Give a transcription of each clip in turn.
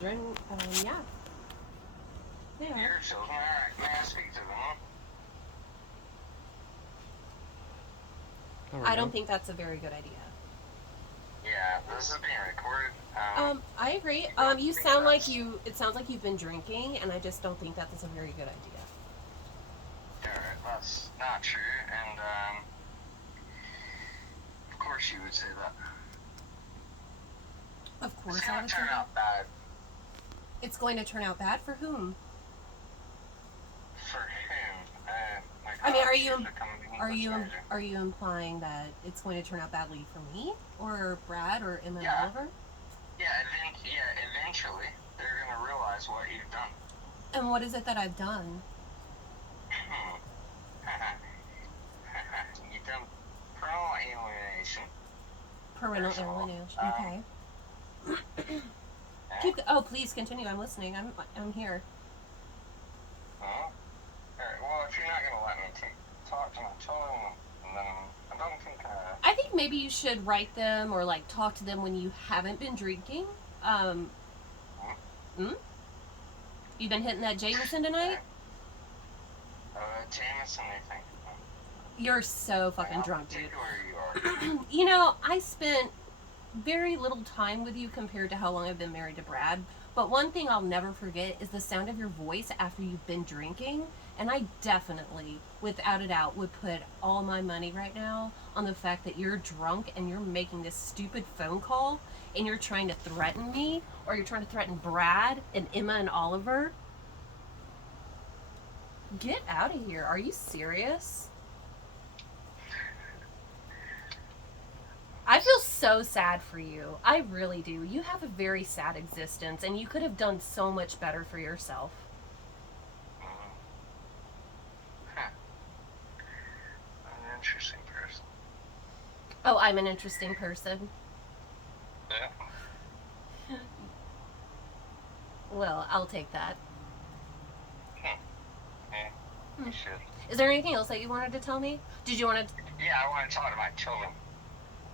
children, yeah. They are. Your children, alright. May I speak to them? I don't think that's a very good idea. Yeah, this is being recorded. I agree. You sound like it sounds like you've been drinking, and I just don't think that's a very good idea. Alright, that's not true, and, of course you would say that. Of course It's I gonna would turn say out bad it's going to turn out bad for whom? for him. I mean, are you major. are you implying that it's going to turn out badly for me, or Brad, or Emma Yeah. and Oliver? Eventually, they're gonna realize what you've done. And what is it that I've done? You've done parental alienation. Parental First of all, alienation. Okay. Oh, please continue. I'm listening. I'm here. Alright, well, if you're not gonna let me talk to my children, then I don't think I think maybe you should write them or like talk to them when you haven't been drinking. You've been hitting that Jameson tonight? Jameson, I think. You're so fucking drunk, dude. Where you are. You know, I spent very little time with you compared to how long I've been married to Brad. But one thing I'll never forget is the sound of your voice after you've been drinking. And I definitely, without a doubt, would put all my money right now on the fact that you're drunk and you're making this stupid phone call and you're trying to threaten me, or you're trying to threaten Brad and Emma and Oliver. Get out of here. Are you serious? I feel so sad for you. I really do. You have a very sad existence, and you could have done so much better for yourself. I'm an interesting person. Oh, I'm an interesting person. Yeah. Well, I'll take that. Yeah, you should. Is there anything else that you wanted to tell me? Did you want to... Yeah, I want to talk to my children.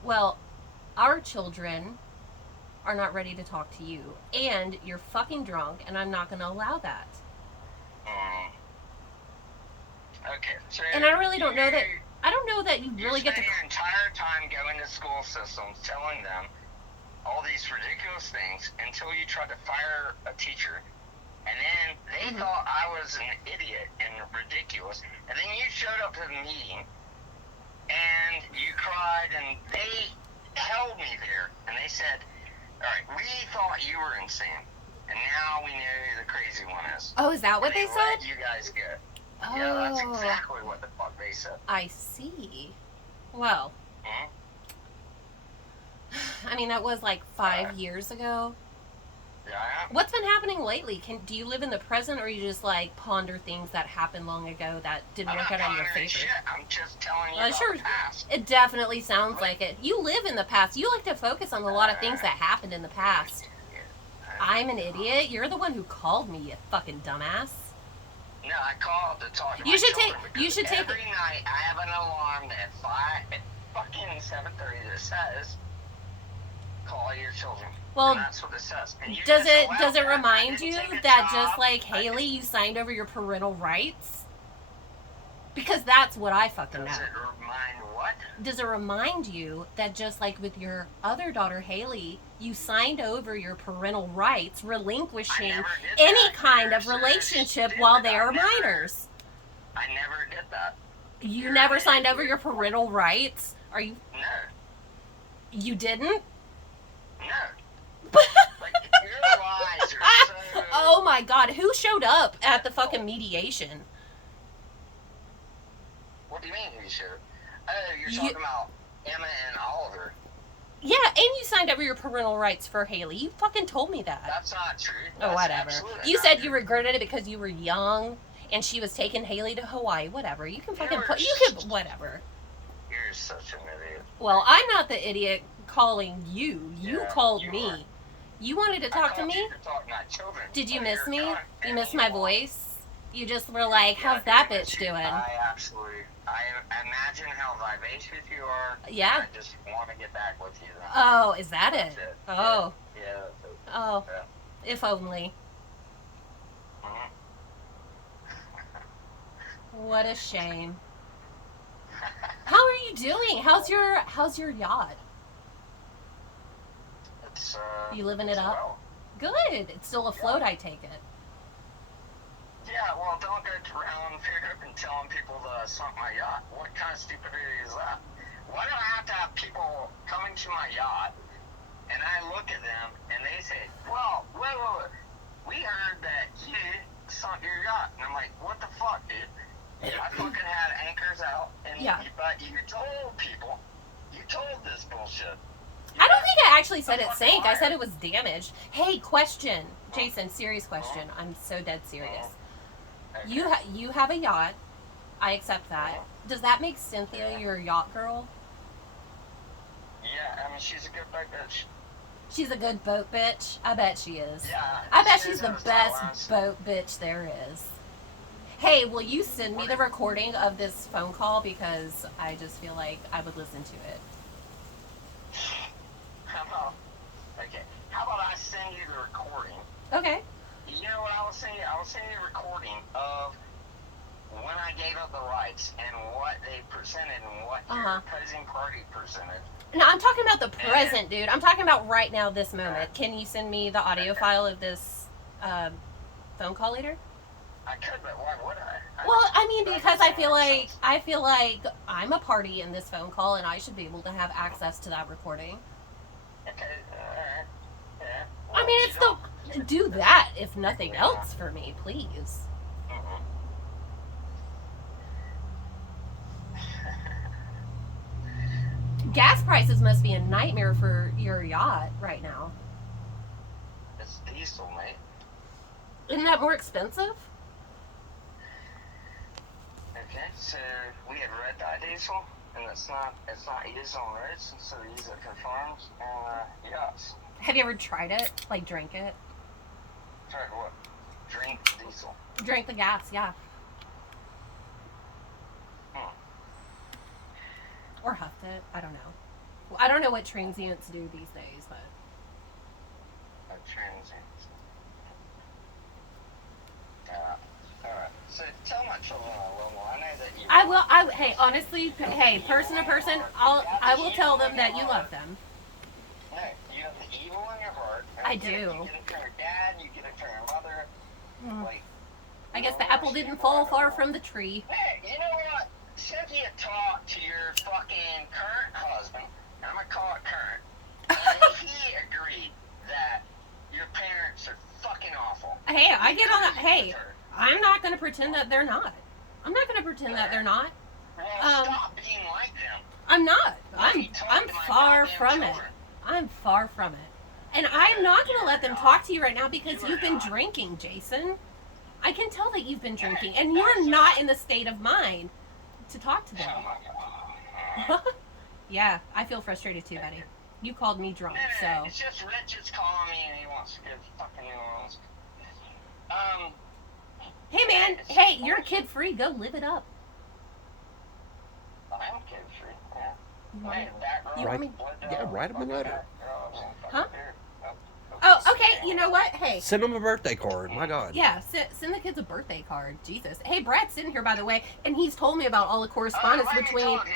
Well, our children are not ready to talk to you. And you're fucking drunk, and I'm not going to allow that. Okay, so... And I really don't know that... I don't know that you really get to... You spend your entire time going to school systems telling them all these ridiculous things until you tried to fire a teacher, and then they thought I was an idiot and ridiculous, and then you showed up to the meeting, and you cried, and they held me there, and they said, alright, we thought you were insane, and now we know who the crazy one is. Oh, is that what they said? Let you guys go. Oh. Yeah, that's exactly what the fuck they said. I see. Well... I mean, that was like 5 years ago. Yeah. What's been happening lately? Do you live in the present, or you just like ponder things that happened long ago that didn't work out in your favor? Shit. I'm just telling you about the past. It definitely sounds like it. You live in the past. You like to focus on a lot of things that happened in the past. I'm an idiot. You're the one who called me, you fucking dumbass. No, I called to talk to you should take. Every night I have an alarm at fucking 7:30 that says, "Call your children." Well, and that's what it says. And does it remind you that just like Haley, you signed over your parental rights? Because that's what I fucking know. Does it remind what? Does it remind you that just like with your other daughter Haley, you signed over your parental rights, relinquishing any kind of relationship while they are minors? I never did that. You never signed over your parental rights? Are you? No. You didn't? No. Your lies are so... Oh my god, who showed up at the fucking mediation? What do you mean who showed? Oh, you're talking about Emma and Oliver. Yeah, and you signed over your parental rights for Haley. You fucking told me that. That's not true. Oh, whatever. You said you regretted it because you were young and she was taking Haley to Hawaii. Whatever. You can fucking whatever. You're such an idiot. Well, I'm not the idiot calling you. You called me. Are. You wanted to talk to me? Talk to my children. Did you miss me? You missed my voice? You just were like, how's that bitch doing? I imagine how vivacious you are. Yeah. I just want to get back with you. Oh, is that it? Oh. Yeah. Oh. If only. Mhm. What a shame. How are you doing? How's your yacht? It's You living it it's up? well. Good. It's still afloat, Yeah. I take it. Yeah, well, don't go around and telling people to sunk my yacht. What kind of stupidity is that? Why do I have to have people coming to my yacht and I look at them and they say, well, wait. We heard that you sunk your yacht. And I'm like, what the fuck, dude? I fucking had anchors out and Yeah. but you told people. You told this bullshit. I don't think I actually said The it fuck sank. I liar. said it was damaged. Hey, question. Jason, serious question. I'm so dead serious. Okay. You have a yacht. I accept that. Does that make Cynthia your yacht girl? Yeah, I mean, she's a good bug bitch. She's a good boat bitch. I bet she is. Yeah. I bet she she's the knows best tolerance. boat bitch there is. Hey, will you send me the recording of this phone call, because I just feel like I would listen to it. How about I send you the recording? Okay. You know what I will send you? I will send you a recording of when I gave up the rights and what they presented and what your opposing party presented. No, I'm talking about the present, dude. I'm talking about right now, this moment. Can you send me the audio file of this phone call later? I could, but why would I? Well, I mean, because I feel like I'm a party in this phone call, and I should be able to have access to that recording. Okay, alright. Yeah. I mean, it's the do that if nothing else for me, please. Gas prices must be a nightmare for your yacht right now. It's diesel, mate. Isn't that more expensive? Okay, so we have red dye diesel, and it's not used on roads, and so we use it for farms and yachts. Have you ever tried it? Like, drank it? Sorry, what? Drink diesel. Drank the gas, yeah. Or huffed it. I don't know. Well, I don't know what transients do these days, but Transient. Alright. So tell my children a little more. I know that you. I will. Hey, honestly, hey, person to person, I will tell them that you love them. No, you have the evil in your heart. I You get do. it from your dad. You get it from your mother. Like. I guess the apple didn't fall far from the tree. Hey, you know what? Cynthia talked to your fucking current husband. I'm gonna call it current. And he agreed that your parents are fucking awful. Hey, I get on that. Hey, I'm not going to pretend that they're not. I'm not going to pretend that they're not. Well, stop being like them. I'm not. Let me talk I'm to my far goddamn from it. children. I'm far from it. And I'm not going to let them talk to you right now because you've been drinking, Jason. I can tell that you've been drinking, and you're not in the state of mind to talk to them. Oh my God. Yeah, I feel frustrated too, buddy. You called me drunk, so. It's just Richard's calling me and he wants to give fucking news. Hey, man. Hey, you're kid free. Go live it up. I'm kid free. Yeah. You want me- You want me- Yeah, write him a letter. Huh? Oh, okay. You know what? Hey. Send him a birthday card. My God. Yeah, send the kids a birthday card. Jesus. Hey, Brad's sitting here, by the way, and he's told me about all the correspondence between. Let me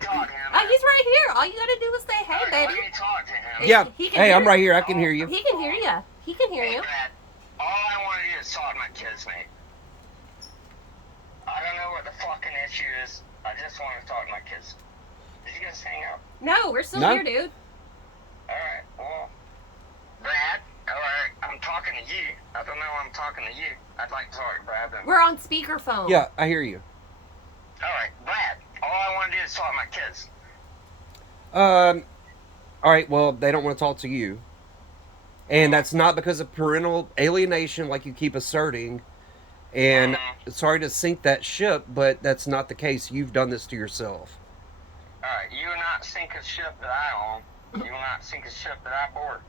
talk to him. Oh, he's right here. All you gotta do is say, "Hey, baby." Let me talk to him. Yeah. He can Hey, hear I'm you. right here. I can hear you. He can hear you. He can hear Hey, you. Brad, all I want to do is talk to my kids, mate. I don't know what the fucking issue is. I just want to talk to my kids. Did you guys hang up? No, we're still No. here, dude. Alright, well, Brad, alright, I'm talking to you. I don't know why I'm talking to you. I'd like to talk to Brad. We're on speakerphone. Yeah, I hear you. Alright, Brad, all I want to do is talk to my kids. All right. Well, they don't want to talk to you, and that's not because of parental alienation, like you keep asserting. And sorry to sink that ship, but that's not the case. You've done this to yourself. Alright, you will not sink a ship that I own. You will not sink a ship that I board.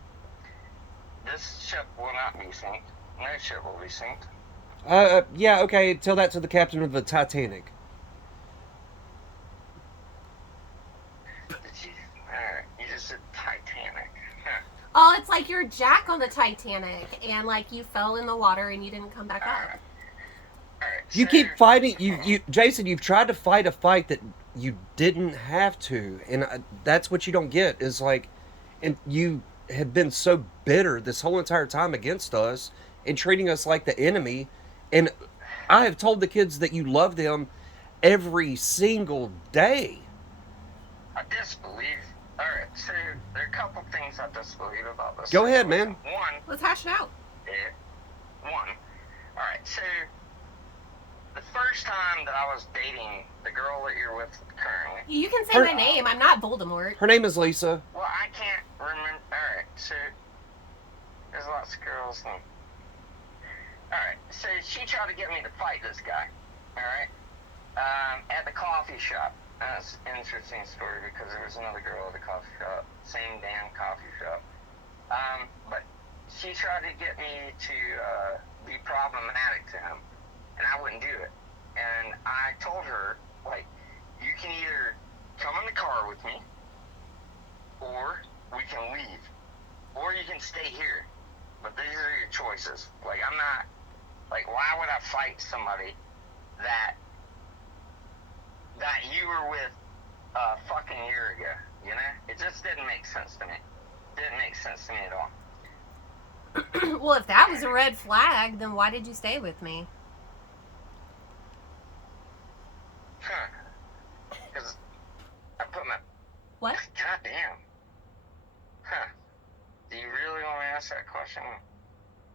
This ship will not be sinked. No ship will be sinked. Yeah. Okay. Tell that to the captain of the Titanic. Alright, you just said Titanic. Huh. Oh, it's like you're Jack on the Titanic, and like you fell in the water and you didn't come back up. Alright, You so, keep fighting. You, Jason. You've tried to fight a fight that you didn't have to, and that's what you don't get. Is like, and you have been so bitter this whole entire time against us and treating us like the enemy. And I have told the kids that you love them every single day. I disbelieve. Alright, so there are a couple things I disbelieve about this. Go ahead, man. One, Let's hash it out. Alright, so the first time that I was dating the girl that you're with currently, You can say Her- my name. I'm not Voldemort. Her name is Lisa. well, I can't remember. Alright, so there's lots of girls. Alright, so she tried to get me to fight this guy. Alright, at the coffee shop. That's an interesting story because there was another girl at the coffee shop, same damn coffee shop. But she tried to get me to be problematic to him, and I wouldn't do it. And I told her, like, you can either come in the car with me, or we can leave, or you can stay here. But these are your choices. Like, I'm not, like, why would I fight somebody that you were with a fucking year ago, you know? It just didn't make sense to me. Didn't make sense to me at all. Well, if that was a red flag, then why did you stay with me? Huh. Because I put my... What? God damn. Huh. Do you really want me to ask that question?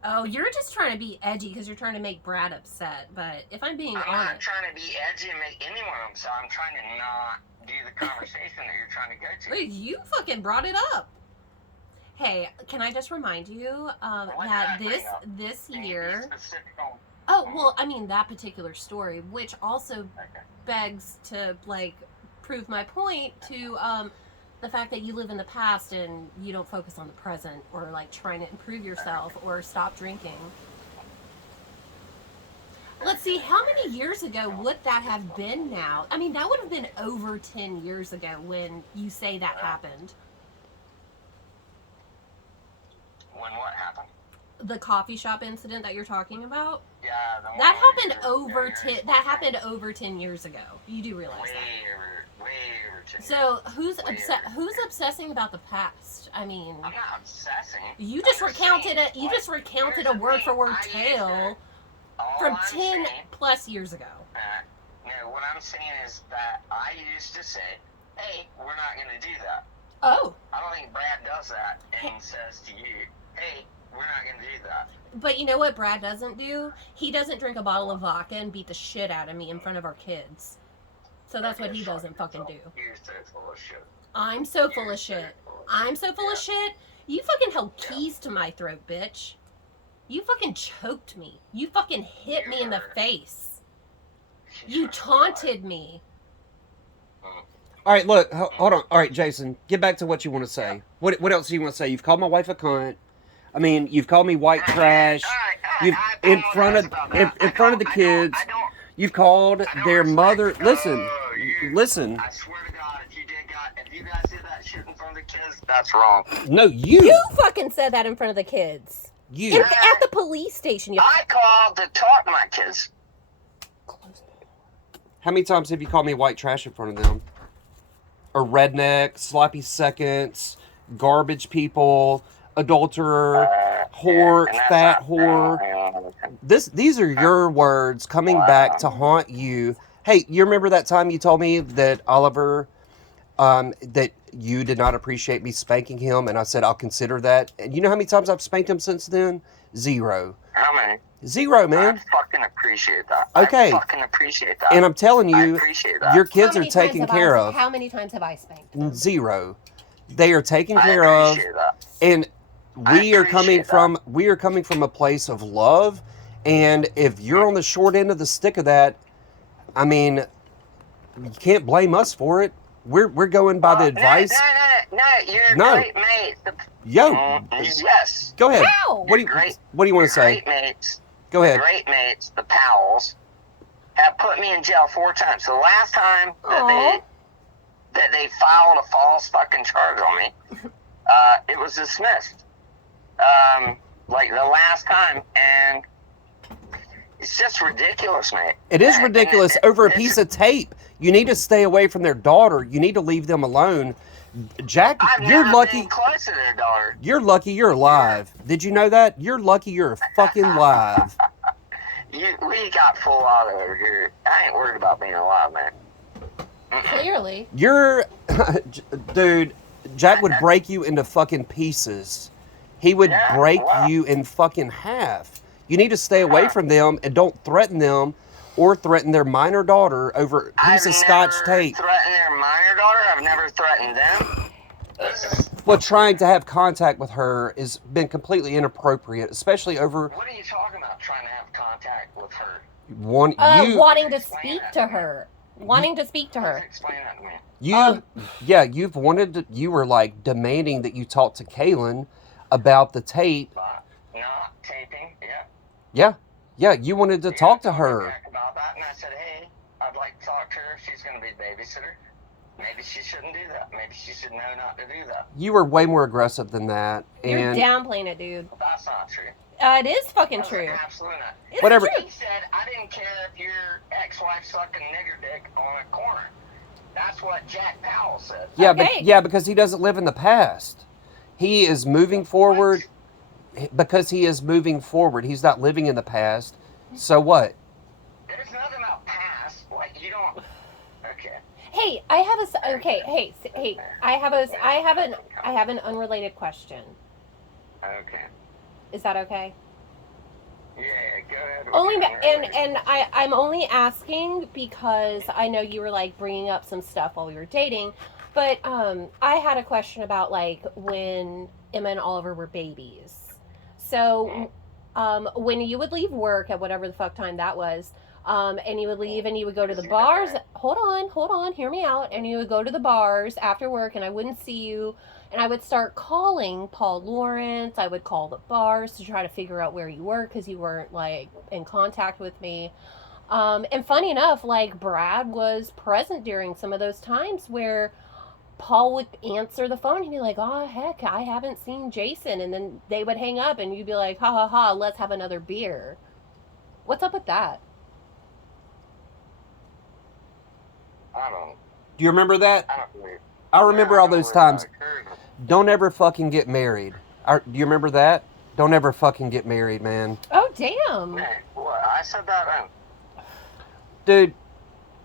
Oh, you're just trying to be edgy because you're trying to make Brad upset. But if I'm being I'm not honest, trying to be edgy and make anyone upset. I'm trying to not do the conversation that you're trying to go to. wait, you fucking brought it up. Hey, can I just remind you What that did I bring up? this Can you be year? specific on- Oh, well, I mean that particular story, which also Okay. begs to like prove my point to the fact that you live in the past and you don't focus on the present or like trying to improve yourself or stop drinking. Let's see, how many years ago would that have been now? I mean, that would have been over 10 years ago when you say that happened. When what happened? The coffee shop incident that you're talking about? Yeah, the one That where happened you're- over you're 10 supposed that to- happened over 10 years ago. You do realize that. Way over 10 So years. who's Way over. who's obsessing about the past? I mean, I'm not obsessing. you just I'm recounted saying, it. You like, just recounted here's a the word thing, for word I used to- tale all from I'm 10 saying, plus years ago. no, what I'm saying is that I used to say, hey, we're not going to do that. Oh, I don't think Brad does that and says to you, hey, we're not going to do that. but you know what Brad doesn't do? He doesn't drink a bottle of vodka and beat the shit out of me in front of our kids. So that's what he doesn't fucking do. You're so full of shit. I'm so full of shit. I'm so full of shit. You fucking held keys to my throat, bitch. You fucking choked me. You fucking hit me in the face. You taunted me. All right, look, hold on. All right, Jason, get back to what you want to say. What else do you want to say? You've called my wife a cunt. I mean, you've called me white trash. You've in front of in front of the kids. You've called their mother. Listen, listen. I swear to God, if you guys did that shit in front of the kids, that's wrong. No, you. You fucking said that in front of the kids. You. At the police station. You I called to talk to my kids. How many times have you called me white trash in front of them? Or redneck, sloppy seconds, garbage people, adulterer, whore, And that's fat not- whore. These are your words coming back to haunt you. Hey, you remember that time you told me that Oliver, that you did not appreciate me spanking him, and I said I'll consider that. And you know how many times I've spanked him since then? 0. How many? 0, man. I fucking appreciate that. Okay. I fucking appreciate that. And I'm telling I you, appreciate that. your kids are taken care of. How many times have I spanked? 0. They are taken I care of, appreciate that. and we are coming appreciate from a place of love. And if you're on the short end of the stick of that, I mean, you can't blame us for it. We're going by the advice. No, you're No. great mates. Yo, Yes. go ahead. How? What do you Great. What do you want to say? Great mates. Go ahead. Great mates, the Powells, have put me in jail 4 times. The last time Aw. that they filed a false fucking charge on me, it was dismissed. like the last time, and it's just ridiculous, mate. It is And ridiculous over a piece of tape. You need to stay away from their daughter. You need to leave them alone. Jack, I've you're never lucky. been close to their daughter. You're lucky you're alive. Did you know that? You're lucky you're fucking alive. We got full auto over here. I ain't worried about being alive, man. Clearly. You're, dude, Jack would break you into fucking pieces. He would Yeah, break wow. you in fucking half. You need to stay away from them and don't threaten them or threaten their minor daughter over a piece of Scotch tape. I've never threatened their minor daughter. I've never threatened them. Well, trying to have contact with her has been completely inappropriate, especially over What are you talking about, trying to have contact with her? one you. Wanting to speak to her. Wanting to speak to Please her. explain that to me. You've wanted to, you were like demanding that you talk to Kaylin about the tape. Not taping, yeah. Yeah, you wanted to talk to I talked her. Jack about that, and I said, hey, I'd like to talk to her. She's going to be the babysitter. Maybe she shouldn't do that. Maybe she should know not to do that. You were way more aggressive than that, You're and downplaying it, dude. But that's not true. It is fucking That's true. absolutely not. It's Whatever. true. He said, I didn't care if your ex-wife sucked a nigger dick on a corner. That's what Jack Powell said. yeah, Okay. because he doesn't live in the past. He is moving forward. Because he is moving forward, he's not living in the past. So what? There's nothing about past. Like, you don't... Okay. Hey, I have I have an unrelated question. Okay. Is that okay? Yeah, go ahead. Only and I'm only asking because I know you were like bringing up some stuff while we were dating, but I had a question about like when Emma and Oliver were babies. So when you would leave work at whatever the fuck time that was, and you would leave and you would go to the bars. Hold on, hear me out. And you would go to the bars after work, and I wouldn't see you. And I would start calling Paul Lawrence. I would call the bars to try to figure out where you were because you weren't like in contact with me. And funny enough, like Brad was present during some of those times where Paul would answer the phone and be like, oh, heck, I haven't seen Jason. And then they would hang up and you'd be like, ha ha ha, let's have another beer. What's up with that? I don't... Do you remember that? I don't believe... I remember all those times. Occurred. Don't ever fucking get married. Do you remember that? Don't ever fucking get married, man. Oh, damn. Man, what? I said that. Dude,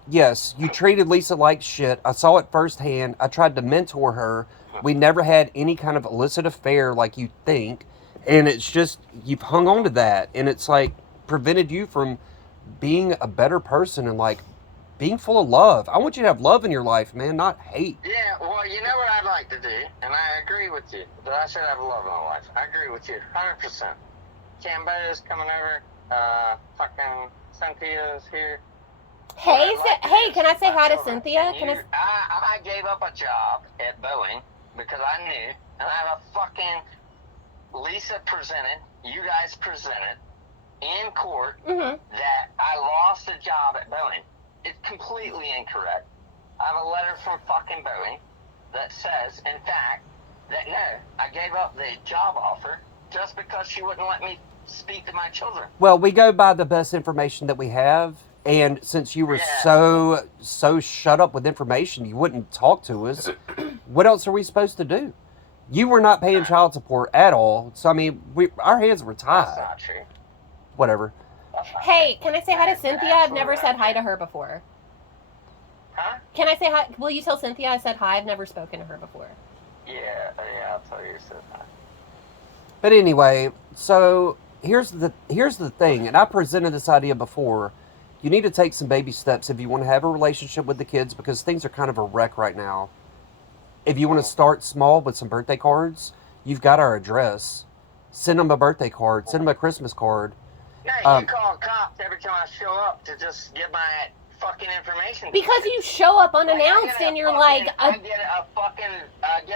yes, you treated Lisa like shit. I saw it firsthand. I tried to mentor her. We never had any kind of illicit affair like you think. And it's just, you've hung on to that. And it's like prevented you from being a better person and like being full of love. I want you to have love in your life, man, not hate. Yeah, well, you know what I'd like to do, and I agree with you, that I should have love in my life. I agree with you, 100%. Cambodia's coming over, fucking Cynthia's here. Hey, can I say hi to Cynthia? I gave up a job at Boeing because I knew, and I have a fucking Lisa presented, you guys presented in court that I lost a job at Boeing. It's completely incorrect. I have a letter from fucking Boeing that says, in fact, that no, I gave up the job offer just because she wouldn't let me speak to my children. Well, we go by the best information that we have. And since you were so shut up with information, you wouldn't talk to us. What else are we supposed to do? You were not paying child support at all. So, I mean, our hands were tied. That's not true. Whatever. Hey, can I say hi to Cynthia? I've never said hi to her before. Huh? Can I say hi? Will you tell Cynthia I said hi? I've never spoken to her before. Yeah, I'll tell you so. But anyway, so here's the thing, and I presented this idea before. You need to take some baby steps if you want to have a relationship with the kids because things are kind of a wreck right now. If you want to start small with some birthday cards, you've got our address. Send them a birthday card. Send them a Christmas card. Yeah, you call cops every time I show up to just get my fucking information. Because you show up unannounced and you're like, I get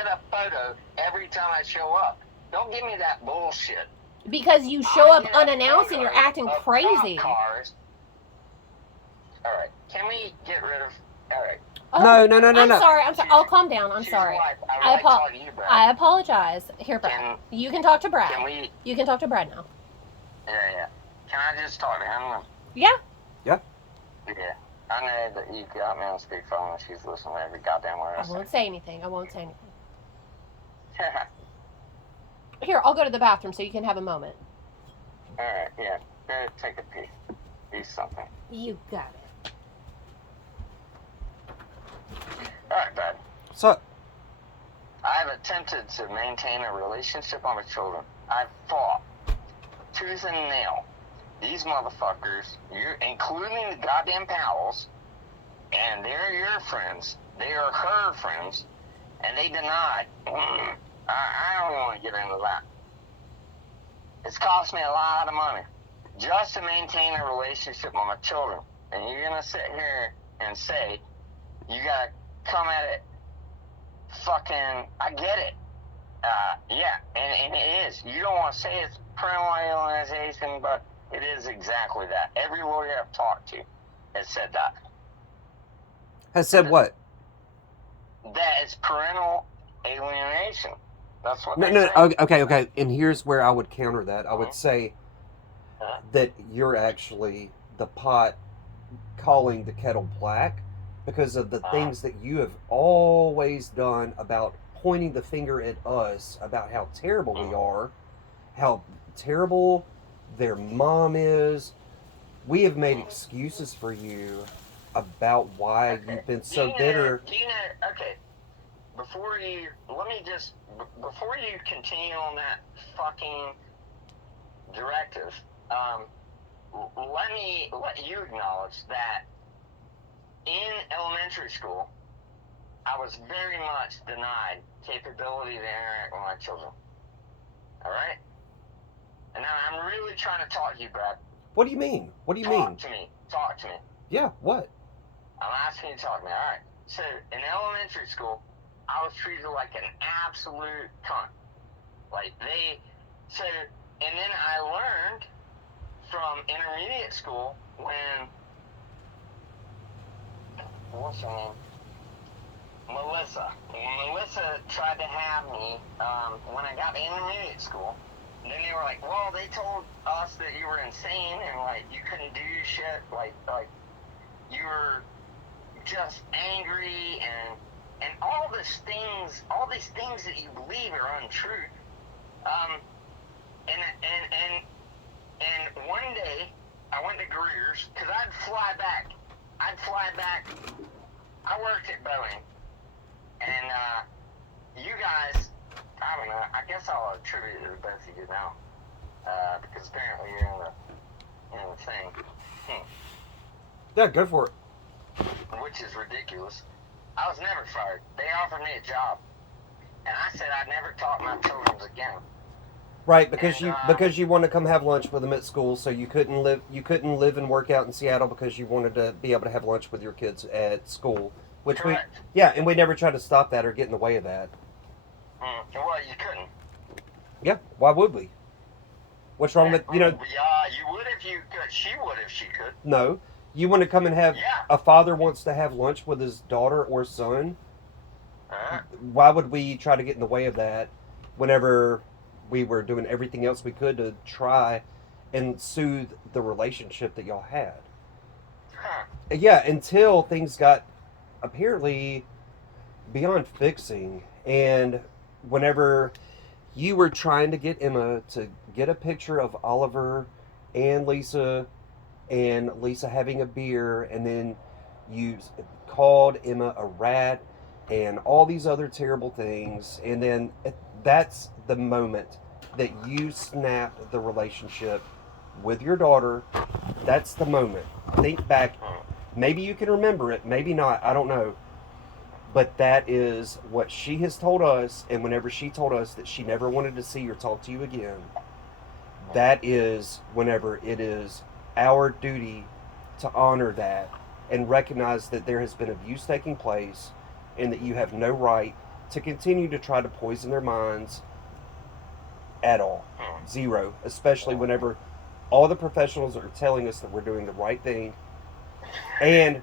a photo every time I show up. Don't give me that bullshit. because you show up unannounced and you're acting crazy. Cars. All right, can we get rid of? All right, Oh, No. I'm sorry. I'm sorry. I'll calm down. I'm She's sorry. Like, I I like talking to you, Brad. I apologize. Here, Brad. You can talk to Brad. Can we? You can talk to Brad now. Yeah. Can I just talk to him? Yeah. Yeah. Yeah. I know that you got me on speakerphone and she's listening to every goddamn word I I say. won't say anything. Here, I'll go to the bathroom so you can have a moment. Alright, yeah. Go take a pee. Be something. You got it. Alright, Brad. What's up? I've attempted to maintain a relationship with my children. I've fought tooth and nail. These motherfuckers, including the goddamn Powells, and they're your friends. They are her friends, and they denied. I don't want to get into that. It's cost me a lot of money just to maintain a relationship with my children. And you're gonna sit here and say you gotta come at it fucking. I get it. Yeah, and it is. You don't want to say it's parental alienation, but it is exactly that. Every lawyer I've talked to has said that. Has said what? That is parental alienation. That's what they No. say. Okay. And here's where I would counter that. I would say that you're actually the pot calling the kettle black because of the things that you have always done about pointing the finger at us about how terrible we are, how terrible their mom is. We have made excuses for you about why you've been so bitter. Okay, before you continue on that fucking directive, let you acknowledge that in elementary school, I was very much denied capability to interact with my children. All right? And now I'm really trying to talk to you, Brad. What do you mean? What do you Talk mean? to me. Talk to me. Yeah, what? I'm asking you to talk to me. All right. So in elementary school, I was treated like an absolute cunt. And then I learned from intermediate school what's her name? Melissa. When Melissa tried to have me, when I got to intermediate school, then they were like, well, they told us that you were insane and, like, you couldn't do shit, like you were just angry and all these things that you believe are untrue. And one day I went to Greer's because I'd fly back. I worked at Boeing, and you guys, I don't know. I guess I'll attribute it to both of you now, because apparently you're in the thing. Yeah, go for it. Which is ridiculous. I was never fired. They offered me a job, and I said I'd never talk my children again. Right, because you want to come have lunch with them at school, so you couldn't live and work out in Seattle because you wanted to be able to have lunch with your kids at school. Correct. And we never tried to stop that or get in the way of that. Well, you couldn't. Yeah, why would we? What's wrong with, Yeah, you would if you could. She would if she could. No, you want to come and have, a father wants to have lunch with his daughter or son. Why would we try to get in the way of that whenever we were doing everything else we could to try and soothe the relationship that y'all had? Yeah, until things got apparently beyond fixing. And whenever you were trying to get Emma to get a picture of Oliver and Lisa having a beer, and then you called Emma a rat and all these other terrible things, and then that's the moment that you snapped the relationship with your daughter. That's the moment. Think back. Maybe you can remember it, maybe not, I don't know. But that is what she has told us, and whenever she told us that she never wanted to see or talk to you again, that is whenever it is our duty to honor that and recognize that there has been abuse taking place and that you have no right to continue to try to poison their minds at all. Zero. Especially whenever all the professionals are telling us that we're doing the right thing. And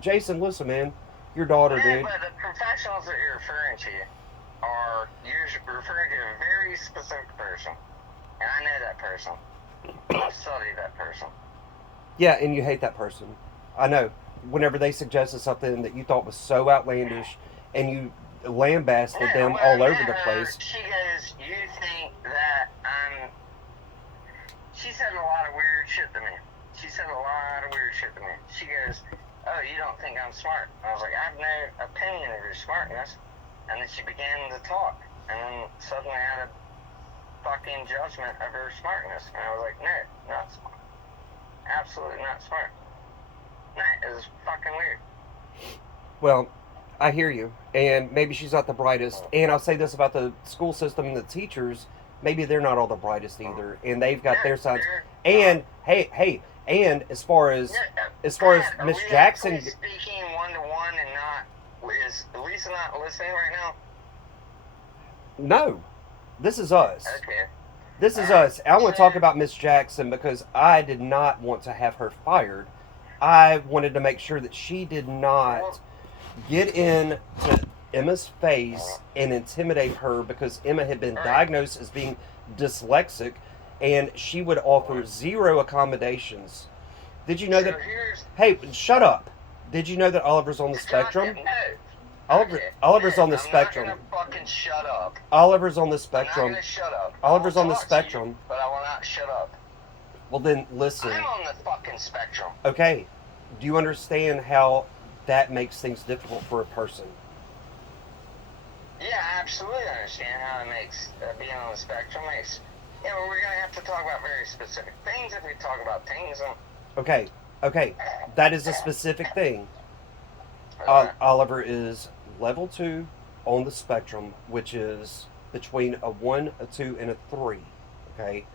Jason, listen, man, your daughter, Yeah, dude. but the professionals that you're referring to you're referring to a very specific person. And I know that person. I've studied that person. Yeah, and you hate that person. I know. Whenever they suggested something that you thought was so outlandish, and you lambasted No, them when I all over met the her, place. she goes, "You think that She said a lot of weird shit to me. She goes, "Oh, you don't think I'm smart?" And I was like, "I have no opinion of your smartness." And then she began to talk, and then suddenly I had a fucking judgment of her smartness, and I was like, "No, not smart. Absolutely not smart." No, it was fucking weird. Well, I hear you, and maybe she's not the brightest. And I'll say this about the school system and the teachers: maybe they're not all the brightest either, and they've got their sides. And hey, and as far as Pat, are Miss we Jackson, actually speaking one to one and not? Is Lisa not listening right now? no, this is us. Okay. This is us. I want to talk about Miss Jackson because I did not want to have her fired. I wanted to make sure that she did not get into Emma's face and intimidate her because Emma had been diagnosed as being dyslexic, and she would offer zero accommodations. Did you know that? Hey, shut up. Did you know that Oliver's on the spectrum? Oliver's on the spectrum. I'm not gonna fucking shut up. Oliver's on the I'm not spectrum. gonna shut up. Oliver's I'll on the talk to you, spectrum. but I will not shut up. Well, then listen. I'm on the fucking spectrum. Okay. Do you understand how that makes things difficult for a person? Yeah, I absolutely understand how it makes being on the spectrum makes. Yeah, but we're gonna have to talk about very specific things if we talk about things. Okay. That is a specific thing. Oliver is level 2 on the spectrum, which is between a 1, a 2, and a 3. Okay.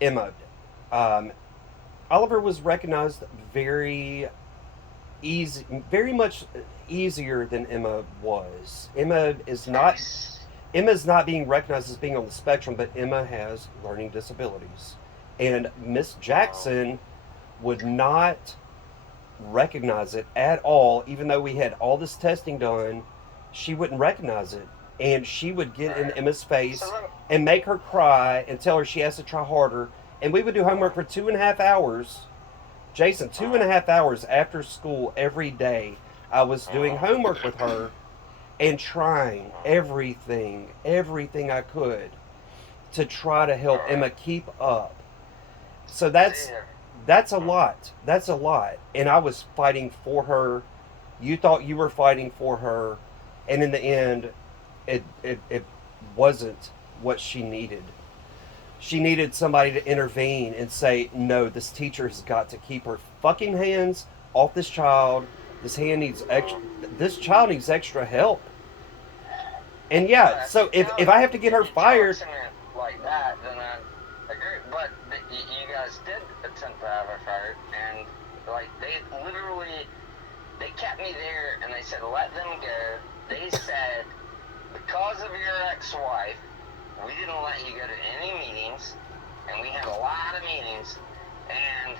Emma. Oliver was recognized very much easier than Emma was. Emma is not being recognized as being on the spectrum, but Emma has learning disabilities. And Miss Jackson would not recognize it at all, even though we had all this testing done. She wouldn't recognize it. And she would get in Emma's face and make her cry and tell her she has to try harder. And we would do homework for 2.5 hours. Jason, 2.5 hours after school every day. I was doing homework with her and trying everything I could to try to help Emma keep up. So that's a lot. That's a lot. And I was fighting for her. You thought you were fighting for her, and in the end, it wasn't what she needed. She needed somebody to intervene and say, no, this teacher has got to keep her fucking hands off this child. This child needs extra help. And yeah, so if I have to get her fired, like that, then I agree. But you guys did attempt to have her fired, and like they kept me there, and they said let them go. They said because of your ex-wife, we didn't let you go to any meetings, and we had a lot of meetings, and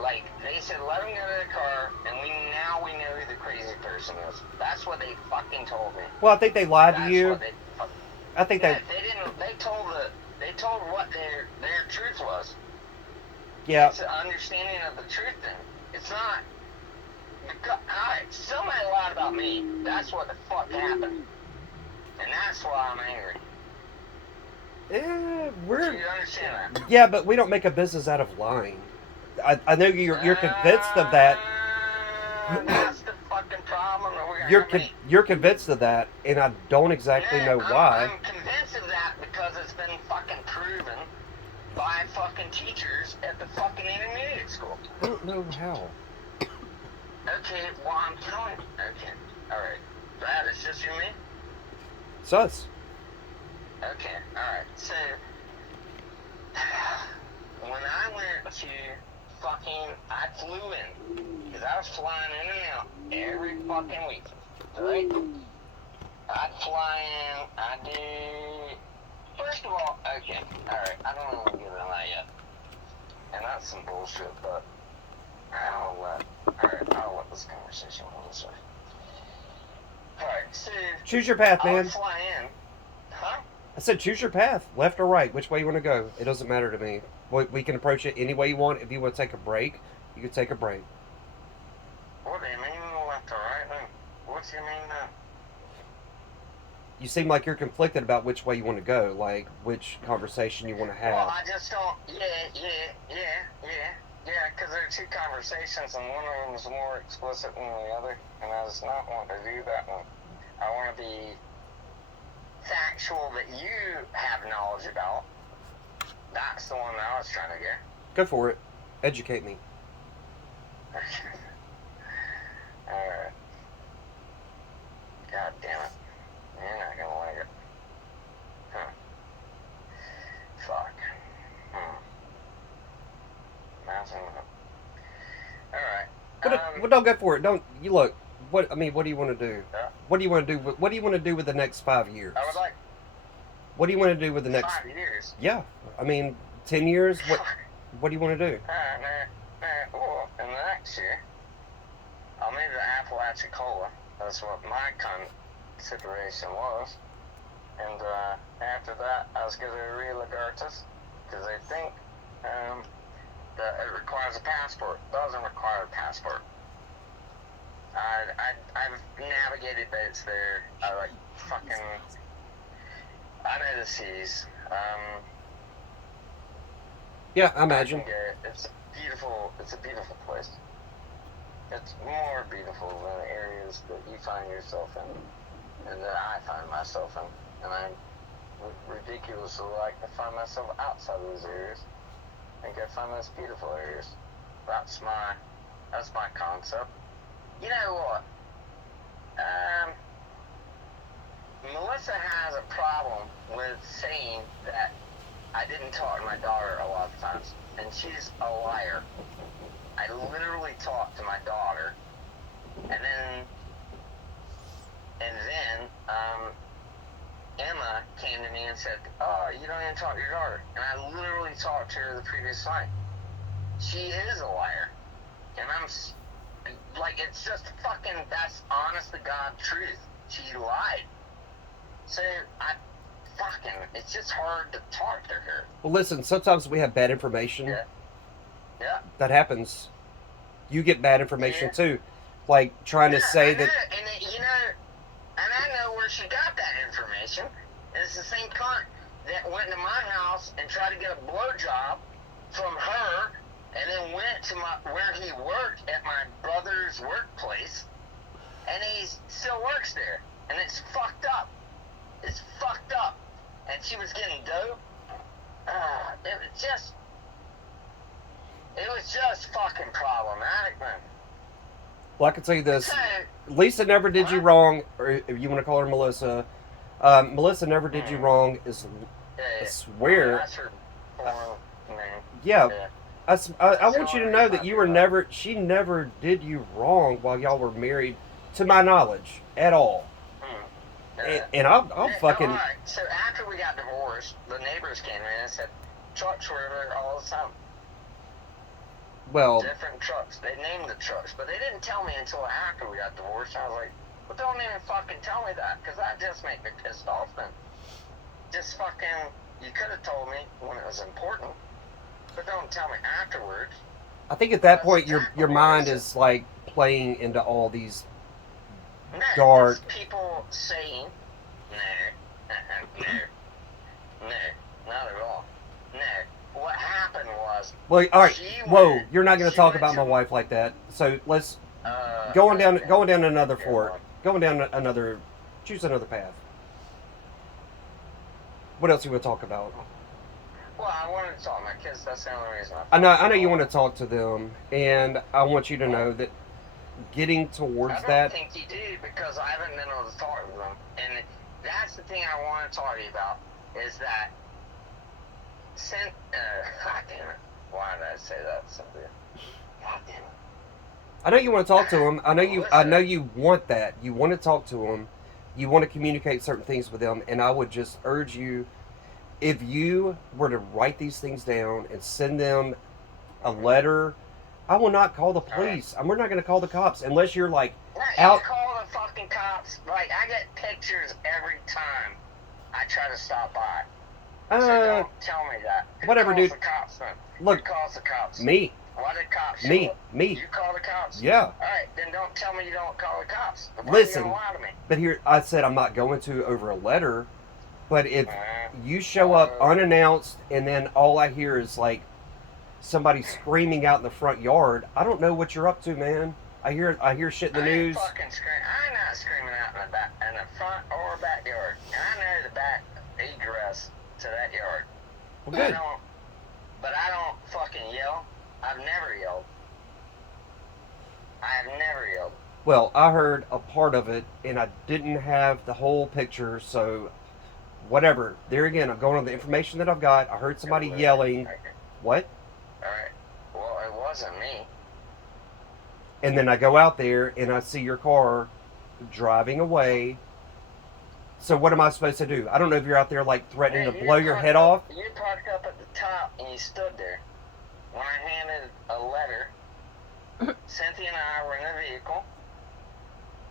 like they said let them go to the car, and we know who the crazy person is. That's what they fucking told me. Well, I think they lied to you. I think they didn't. They told what their truth was. Yeah. It's an understanding of the truth. Then it's not. Because somebody lied about me. That's what the fuck happened, and that's why I'm angry. Yeah, Do you understand that? Yeah, but we don't make a business out of lying. I know you're convinced of that. That's the fucking problem. You're convinced of that, and I don't exactly know why. I'm convinced of that because it's been fucking proven by fucking teachers at the fucking intermediate school. I don't know how. Okay, well I'm telling you. Okay, alright. Brad, it's just you and me? It's us. Okay, alright. So, when I went to I flew in, because I was flying in and out every fucking week, right? I'd fly in, I do, first of all, okay, alright, I don't want to get into that yet, and that's some bullshit, but I'll let this conversation with Melissa. Alright, so Choose your path, I would man. fly in. Huh? I said choose your path, left or right, which way you want to go. It doesn't matter to me. We can approach it any way you want. If you want to take a break, you can take a break. What do you mean left or right then? What do you mean then? You seem like you're conflicted about which way you want to go, like which conversation you want to Well, have. I just don't. Yeah, because there are two conversations, and one of them is more explicit than the other, and I just not want to do that one. I want to be factual that you have knowledge about. That's the one that I was trying to get. Go for it. Educate me. Alright. God damn it. You're not gonna like it. Huh. Fuck. Imagine that. Alright. Well, don't go for it. Don't you look? What I mean, what do you want to do? Yeah. What do you want to do? What do you want to do with the next 5 years? I would like What do you want to do with the next? 5 years. Yeah, I mean, 10 years. What do you want to do? Well, in the next year, I'll move to Apalachicola. That's what my consideration was. And after that, I was going to Rio Lagartos, because they think that it requires a passport. It doesn't require a passport. I've navigated boats there. I know the seas. Yeah, I imagine. It's a beautiful place. It's more beautiful than the areas that you find yourself in, and that I find myself in. And I would ridiculously like to find myself outside of those areas and go find those beautiful areas. That's my concept. You know what? Melissa has a problem with saying that I didn't talk to my daughter a lot of times, and she's a liar. I literally talked to my daughter, and then Emma came to me and said, "Oh, you don't even talk to your daughter," and I literally talked to her the previous night. She is a liar, and I'm like, it's just fucking, that's honest to God truth. She lied. So it's just hard to talk to her. Well, listen. Sometimes we have bad information. Yeah. That happens. You get bad information too, like trying to say I know, that. And I know where she got that information. It's the same cunt that went to my house and tried to get a blowjob from her, and then went to where he worked at my brother's workplace, and he still works there, and it's fucked up. It's fucked up. And she was getting dope. It was just fucking problematic, man. Well, I can tell you this: So, Lisa never did you wrong, or if you want to call her Melissa. Melissa never did you wrong. I swear. That's her form name. Yeah. Yeah. I want you to know that you were never. She never did you wrong while y'all were married, to my knowledge, at all. And I'll fucking. All right. So after we got divorced, the neighbors came in and said trucks were there all the time. Well, Different trucks. They named the trucks, but they didn't tell me until after we got divorced. I was like, well, don't even fucking tell me that, because that just make me pissed off then. Just fucking, you could have told me when it was important, but don't tell me afterwards. I think at that point your mind is like playing into all these No, dark. it's people saying, no, not at all. No. What happened was, Well, all right. she Whoa, went- you're not going to she talk went about to- my wife like that. So let's going down another Yeah, fork. well. Going down another. Choose another path. What else you want to talk about? Well, I wanted to talk to my kids. That's the only reason. I know you want to talk to them, and I want you to know that getting towards I don't that. think you do, because I haven't been able to talk to them, and that's the thing I want to talk to you about. Is that God damn it! Why did I say that, Cynthia? God damn it! I know you want to talk to them. I know you want that. You want to talk to them. You want to communicate certain things with them, and I would just urge you, if you were to write these things down and send them a letter I will not call the police. We're not going to call the cops unless you're like No, out. you call the fucking cops. Like, I get pictures every time I try to stop by. So don't tell me that. Who Whatever, calls dude. the cops then? Look, Who calls the cops? me, Why did cops show me, up? me. You call the cops? Yeah. Alright, then don't tell me you don't call the cops. Why Listen. are you gonna lie to me? But here, I said I'm not going to over a letter. But if Uh, you show up unannounced and then all I hear is like somebody screaming out in the front yard, I don't know what you're up to, man. I hear shit in the I ain't news. fucking I'm not screaming out in the front or backyard. And I know the back egress to that yard. Well, good. But I don't fucking yell. I've never yelled. I have never yelled. Well, I heard a part of it and I didn't have the whole picture, so whatever. There again, I'm going on the information that I've got. I heard somebody yelling. Okay. What? Alright. Well, it wasn't me. And then I go out there and I see your car driving away. So what am I supposed to do? I don't know if you're out there like threatening Man, to you blow your parked head up- off. You parked up at the top and you stood there. When I handed a letter, Cynthia and I were in the vehicle,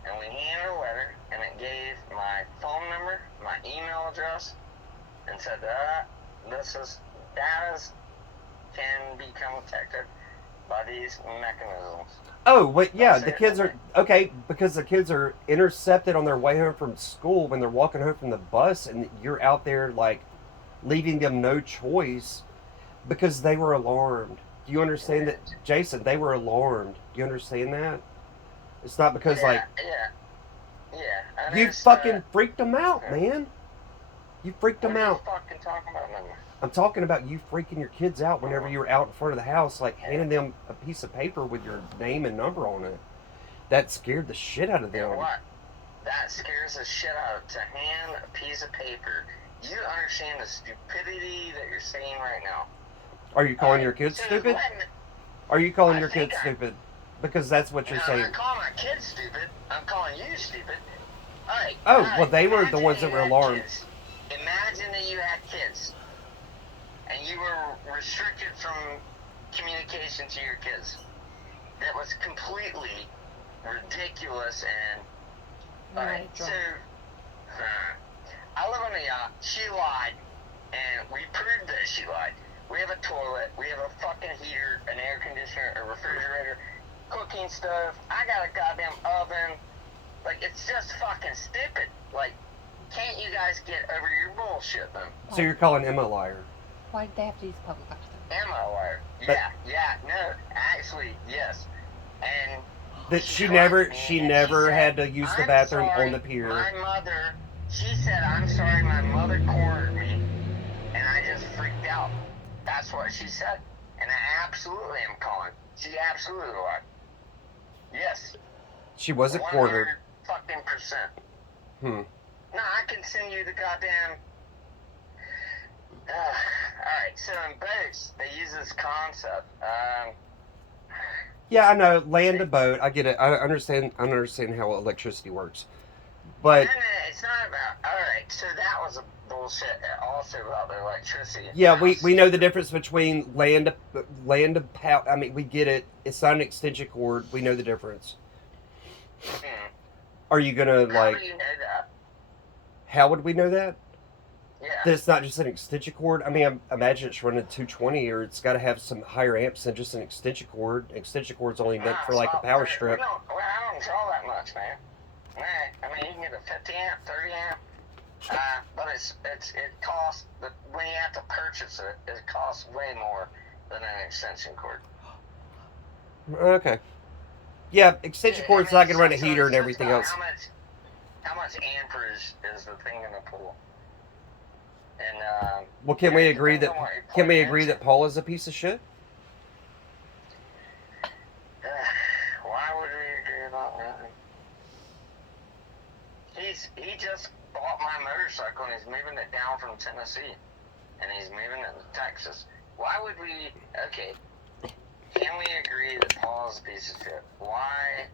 and we handed a letter, and it gave my phone number, my email address, and said that data can become detected by these mechanisms. Oh, wait, yeah, That's the it. kids are okay because the kids are intercepted on their way home from school when they're walking home from the bus, and you're out there like leaving them no choice because they were alarmed. Do you understand that, Jason? They were alarmed. Do you understand that? It's not because yeah, like I you understand. fucking freaked them out, man. You freaked them What are you out. fucking talking about, man? I'm talking about you freaking your kids out whenever you were out in front of the house, like handing them a piece of paper with your name and number on it. That scared the shit out of You know them. what? That scares the shit out of to hand a piece of paper. You understand the stupidity that you're saying right now. Are you calling your kids So stupid? let me- Are you calling I your think kids I- stupid? Because that's what you're No, I'm saying. not calling my kids stupid. I'm calling you stupid. Alright. Oh, alright, well, they were the imagine ones that you were had alarmed. kids. Imagine that you had kids. And you were restricted from communication to your kids. That was completely ridiculous and... Alright, so... I live on a yacht. She lied. And we proved that she lied. We have a toilet. We have a fucking heater, an air conditioner, a refrigerator, cooking stove. I got a goddamn oven. Like, it's just fucking stupid. Like, can't you guys get over your bullshit then? So you're calling Emma a liar. Why did they have to use public bathroom? Am I a liar? But- No, actually, yes. And That she corrected never me, she and never said, had to use the "I'm bathroom sorry, on the pier. My mother, she said, I'm sorry, my mother cornered me, and I just freaked out. That's what she said. And I absolutely am calling. She absolutely lied. Yes. She wasn't cornered. 100%. Hmm. No, I can send you the goddamn. Alright, so in boats, they use this concept. Yeah, I know. Land a boat. I get it. I understand how electricity works. But No, it's not about. Alright, so that was a bullshit also about the electricity. yeah, we know the difference between land to power. I mean, we get it. It's not an extension cord. We know the difference. Hmm. Are you gonna How like? do you know that? How would we know that? Yeah. That it's not just an extension cord. I mean, imagine it's running 220, or it's got to have some higher amps than just an extension cord. Extension cord's only meant for like a power strip. I don't draw that much, man. Nah, I mean, you can get a 50 amp, 30 amp. But it costs, when you have to purchase it, it costs way more than an extension cord. Okay. Yeah, extension cord's not gonna run a So heater it's and just everything about else. How much amperage is the thing gonna pull? And Well, can we agree that that Paul is a piece of shit? Why would we agree about that? He just bought my motorcycle and he's moving it down from Tennessee, and he's moving it to Texas. Why would we? Okay, can we agree that Paul's a piece of shit? Why?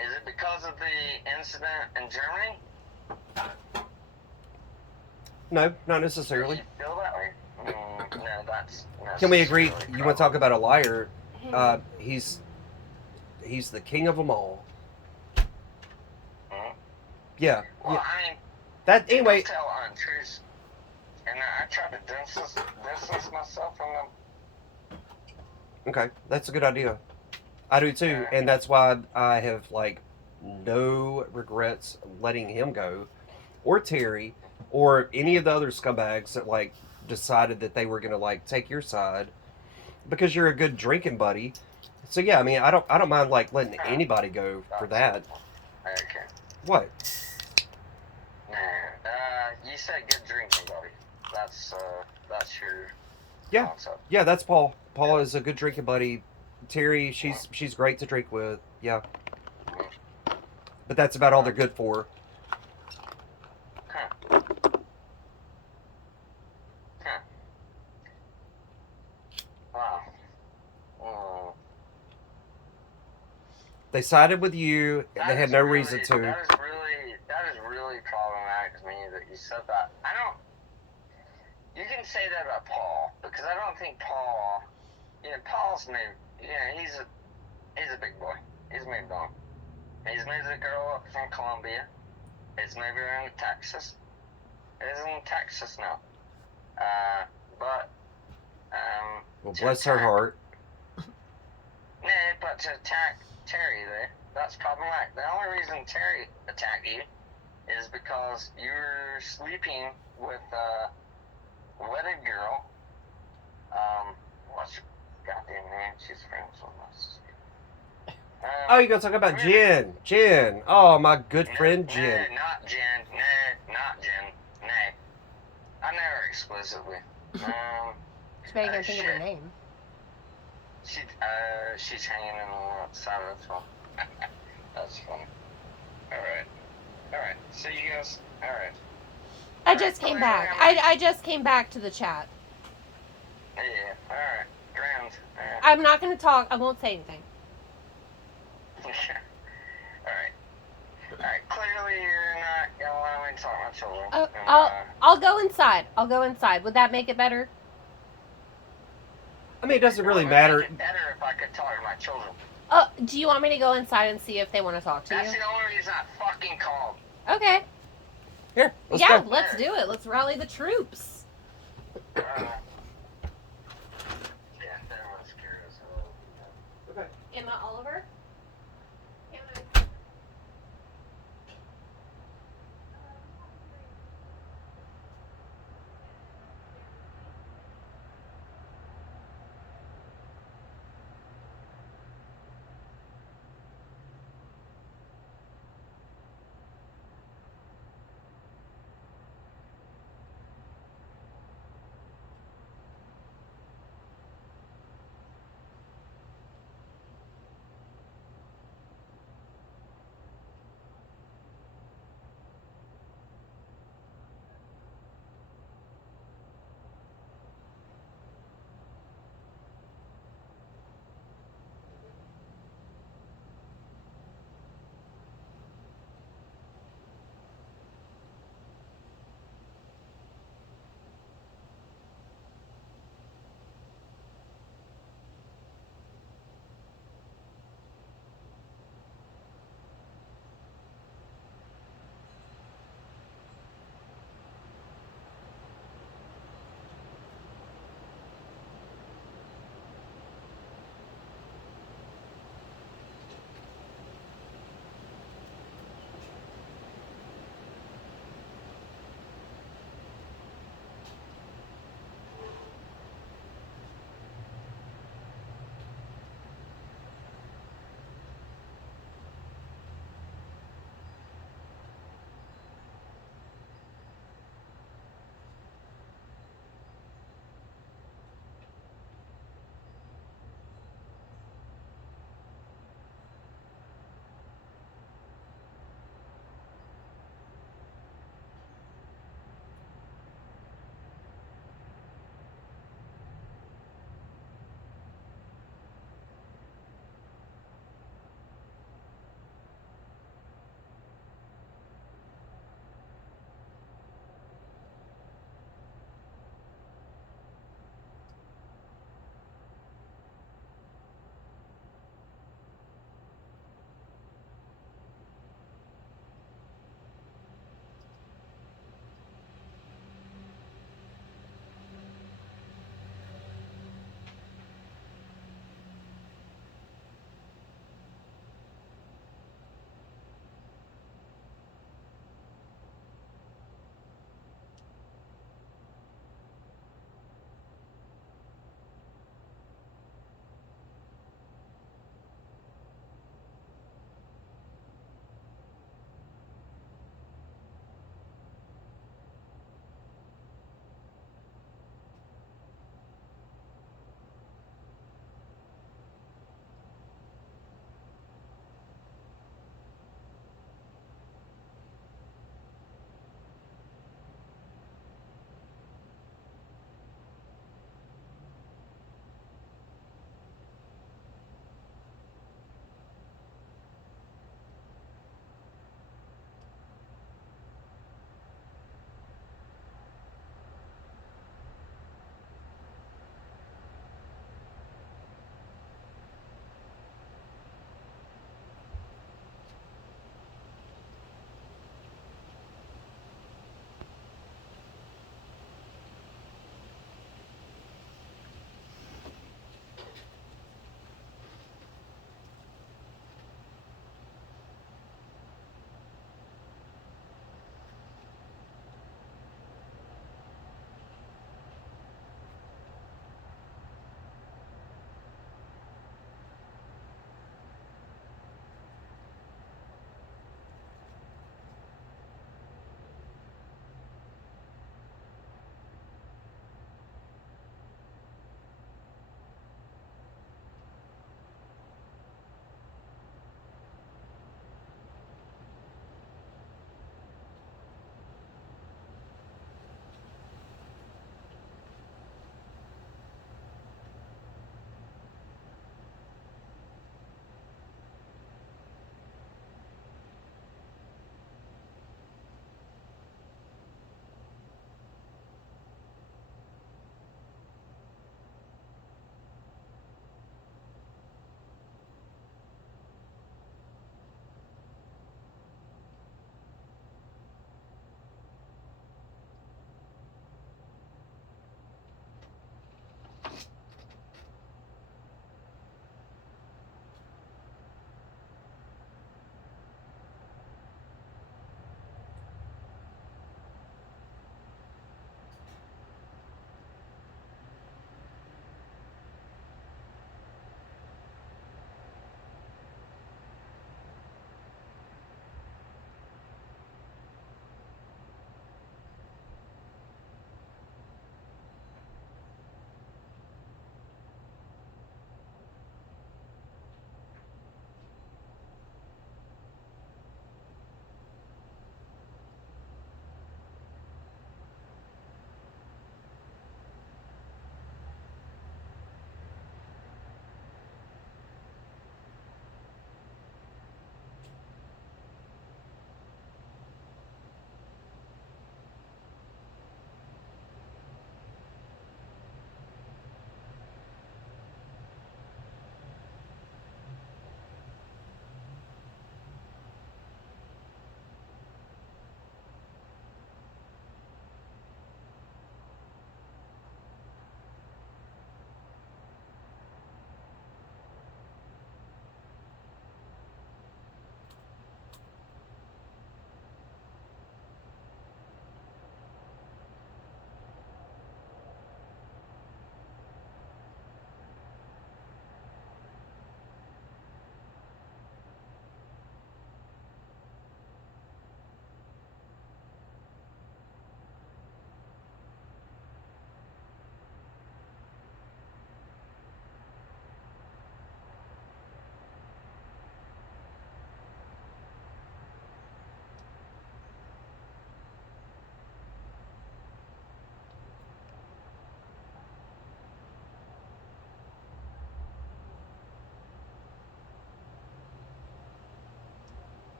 Is it because of the incident in Germany? No, not Do necessarily. you feel that way? No, that's. Can we agree? necessarily You want to talk probably- about a liar? He's he's the king of them all. Mhm. Yeah. Well, Yeah. I mean, That anyway. people tell untruths, and I try to distance myself from them. Okay, that's a good idea. I do too, and that's why I have like no regrets letting him go, or Terry, or any of the other scumbags that like decided that they were gonna like take your side because you're a good drinking buddy. So yeah, I mean, I don't mind like letting anybody go for that. Okay. What? Nah. You said good drinking, buddy. That's your Yeah, concept. yeah, that's Paul. Paul is a good drinking buddy. Terry, she's great to drink with. Yeah, but that's about all they're good for. Huh. Huh. Wow. Mm. They sided with you. That They had is no really- reason to. That is really problematic to me that you said that. I don't. You can say that about Paul because I don't think Paul. Paul's moved. He's a big boy. He's moved on. He's moved a girl up from Colombia. He's moved around to Texas. He's in Texas now. But Well, to bless her attack- heart. Nah, but to attack Terry there, that's problematic. The only reason Terry attacked you is because you were sleeping with a wedded girl. What's her goddamn name? She's friends with us. Oh, you're gonna talk about Jen. Jen. Oh, my good friend Jen. Nah, not Jen. Nah, not Jen. Nah. I know her exclusively. She better even think of her shit. name. She's hanging in the side of the phone. That's funny. Alright. So you guys, alright. I just came back. I just came back to the chat. Yeah, alright. Grand. Alright. I'm not going to talk. I won't say anything. Alright, clearly you're not gonna allow me to talk to my children. Oh, And, I'll go inside. I'll go inside. Would that make it better? I mean, it doesn't really it would matter. make it better if I could talk to my children. Do you want me to go inside and see if they want to talk to That's you? the only reason I fucking called. Okay. Here, let's Yeah, go. let's do it. Let's rally the troops. Yeah, that was scary as hell. Okay. Emma Oliver?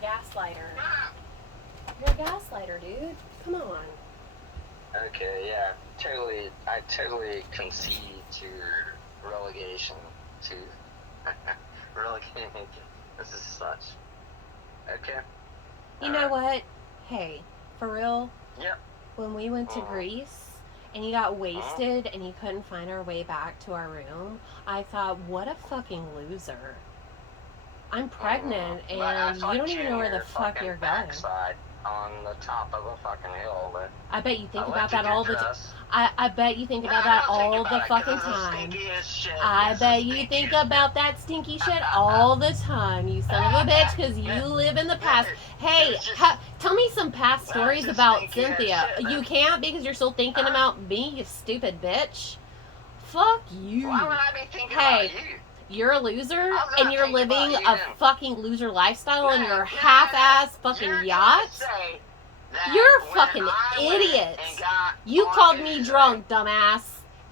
a gaslighter. You're a gaslighter, dude. Come on. Okay, yeah, I totally concede to relegation, to relegation. This is such. Okay. You know what? Hey, for real, Yep. when we went to Greece and you got wasted and you couldn't find our way back to our room, I thought, what a fucking loser. I'm pregnant and you don't even know where the fuck you're going. On the top of a fucking hill, but I bet you think about that all the time. I bet you think about that all the fucking time. I bet you think about that stinky shit all the time, you son of a bitch, because you live in the past. Hey, tell me some past stories about Cynthia. You can't because you're still thinking about me, you stupid bitch. Fuck you. Why would I be thinking Hey, about you? you're a loser not and you're thinking about living you a then. fucking loser lifestyle on your half-ass fucking You're yacht. trying to say that You're a when fucking I went idiot. and got You on called his me side- drunk, dumbass,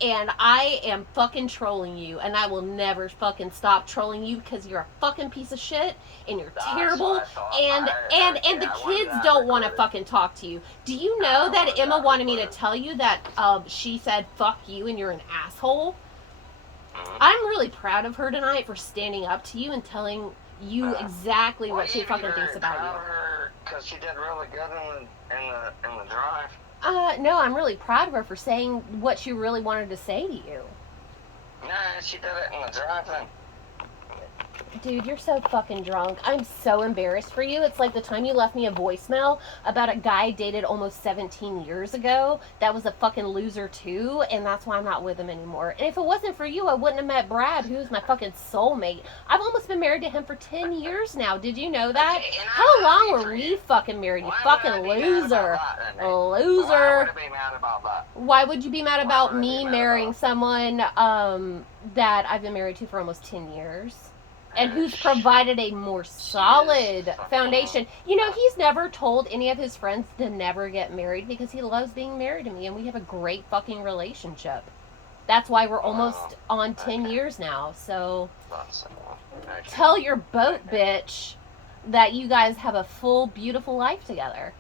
and I am fucking trolling you, and I will never fucking stop trolling you because you're a fucking piece of shit and you're That's terrible, what I thought. and the I wanted kids that don't want to recorded. fucking talk to you. Do you know I that wanted Emma that wanted me to recorded. tell you that she said fuck you and you're an asshole? Mhm. I'm really proud of her tonight for standing up to you and telling you exactly Well, what she you'd be fucking very thinks about proud you. of her 'cause she did really good in the drive. No, I'm really proud of her for saying what she really wanted to say to you. Nah, she did it in the drive then. Dude, you're so fucking drunk. I'm so embarrassed for you. It's like the time you left me a voicemail about a guy I dated almost 17 years ago that was a fucking loser too, and that's why I'm not with him anymore. And if it wasn't for you, I wouldn't have met Brad, who's my fucking soulmate. I've almost been married to him for 10 years now. Did you know that? Okay, and How I'm long happy were for we you. fucking married, you Why would fucking I be mad loser? about that, then, Nick? A Why loser. would I be mad about that? Why would you be mad Why about would I be me mad marrying about it? someone that I've been married to for almost 10 years? And who's provided a more solid fucking foundation. You know, he's never told any of his friends to never get married because he loves being married to me and we have a great fucking relationship. That's why we're almost on 10 okay. years now. So That's okay. tell your boat bitch that you guys have a full, beautiful life together.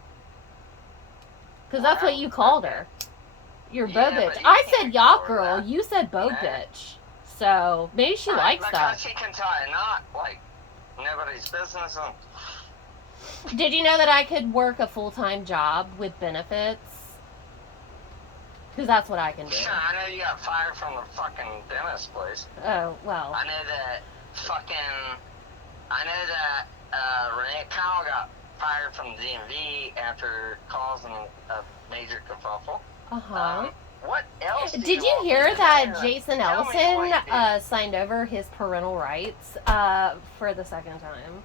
Because that's what you called her. Your boat Yeah, bitch. but you I can't said yacht call her girl. that. You said boat Yeah. bitch. So maybe she likes because that. she can tie a knot like nobody's business. And Did you know that I could work a full-time job with benefits? Because that's what I can do. I know you got fired from the fucking dentist place. Oh, well. I know that Renee Powell got fired from the DMV after causing a major kerfuffle. Uh-huh. What else? Did you want me hear to that say? Jason Tell me Ellison what you did. signed over his parental rights for the second time?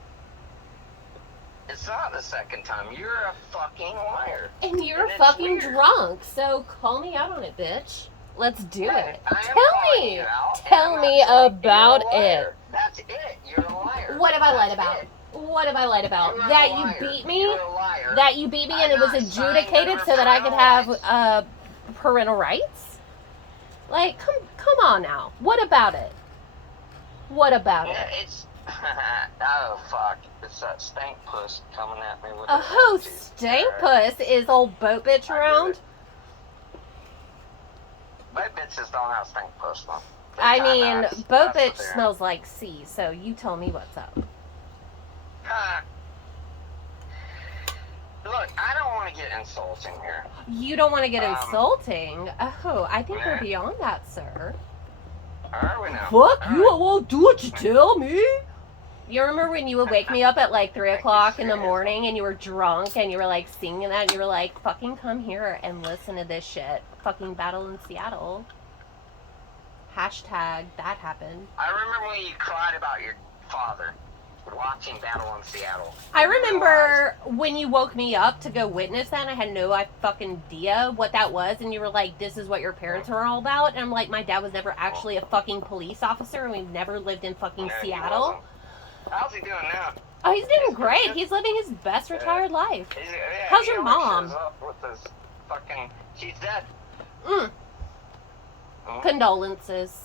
It's not the second time. You're a fucking liar. And you're And it's fucking weird. drunk, so call me out on it, bitch. Let's do Hey, it. I am Tell calling me. you out, and Tell I'm me not saying about you're a liar. it. That's it. You're a liar. What have I lied That's about? it. What have I lied about? You're a That liar. you beat me? You're a liar. That you beat me and I'm it was not signed adjudicated over so that I could parental have parental rights? Like, come on now. What about it? What about Yeah, it? it's oh fuck! It's that stank puss coming at me with. A the who attitude. stank Alright. puss is old boat bitch I get around? it. Boat bitches don't have stank puss though. They I tie mean, knots. boat That's what bitch they are. smells like sea, so you tell me what's up. Look, I don't want to get insulting here. You don't want to get Um, insulting? Oh, I think we're yeah. beyond that, sir. Are we now? Fuck you, I Alright. won't do what you tell me. You remember when you would wake me up at like 3 o'clock in the morning and you were drunk and you were like singing that and you were like, fucking come here and listen to this shit. Fucking Battle in Seattle. Hashtag that happened. I remember when you cried about your father watching Battle in Seattle. I remember when you woke me up to go witness that and I had no fucking idea what that was and you were like, this is what your parents are all about. And I'm like, my dad was never actually a fucking police officer and we've never lived in fucking No, he Seattle. wasn't. How's he doing now? Oh, he's doing great. He's living his best retired life. Yeah, How's he your always mom? shows up with his fucking. She's dead. Mm. Mhm. Condolences.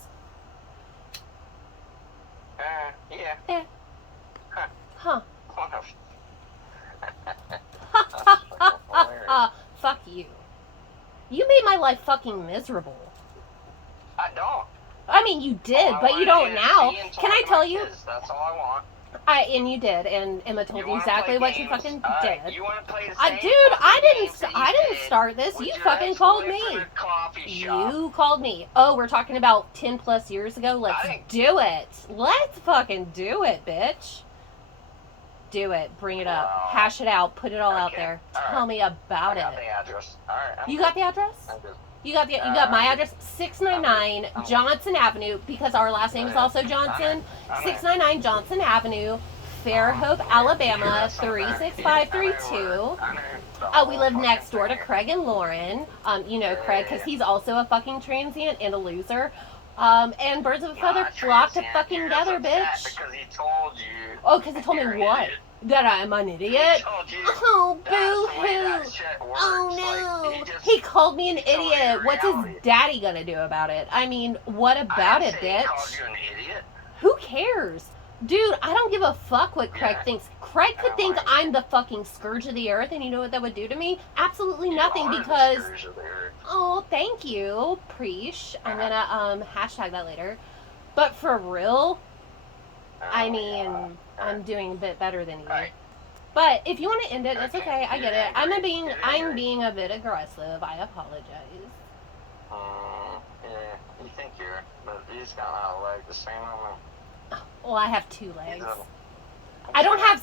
Yeah. Huh. Whatever. Fuck you. You made my life fucking miserable. I don't. I mean, you did, All I but you wanna don't do is now. see and Can talk I to tell my you? kids. That's all I want. And you did, and Emma told you wanna exactly play what you games? fucking All right, did. You want to play the I same dude, fucking I games that you didn't did start this. with You your fucking called me. ex-boyfriend at coffee shop. You called me. Oh, we're talking about 10 plus years ago. Let's think- do it. Let's fucking do it, bitch. Do it. Bring it up. Wow. Hash it out. Put it all out Okay. there. All Tell right. me about I got it. the address. All right. You got the address? I'm good. You got my I'm address, 699 I'm good. Johnson Avenue, because our last name is also Johnson. I'm 699 Johnson Avenue, Fairhope, Alabama, 36532. We live next door to Craig and Lauren. You know Craig because he's also a fucking transient and a loser. And birds of a feather flock to fucking together, bitch. Because he told you. Oh, because he told me you're an what? idiot. That I'm an He idiot? told you. Oh, That's the way that boo-hoo. shit works. Oh Like, no! just- He called me an he told you idiot. What's his reality. daddy gonna do about it? I mean, what I about didn't it, say he called bitch? you an idiot. Who cares? Dude, I don't give a fuck what Craig Yeah. thinks. Craig could I think like it. I'm the fucking scourge of the earth, and you know what that would do to me? Absolutely You nothing, are the because... scourge of the earth. Oh, thank you, Preesh. I'm gonna, hashtag that later. But for real, I Oh, mean, yeah. I'm doing a bit better than you. Right. But if you want to end it, it's Okay. okay. I get You're it. I'm angry. being You're I'm angry. being a bit aggressive. I apologize. Yeah, you think you're, but he's got a leg the same on him. Well, I have two legs. He's a- I don't have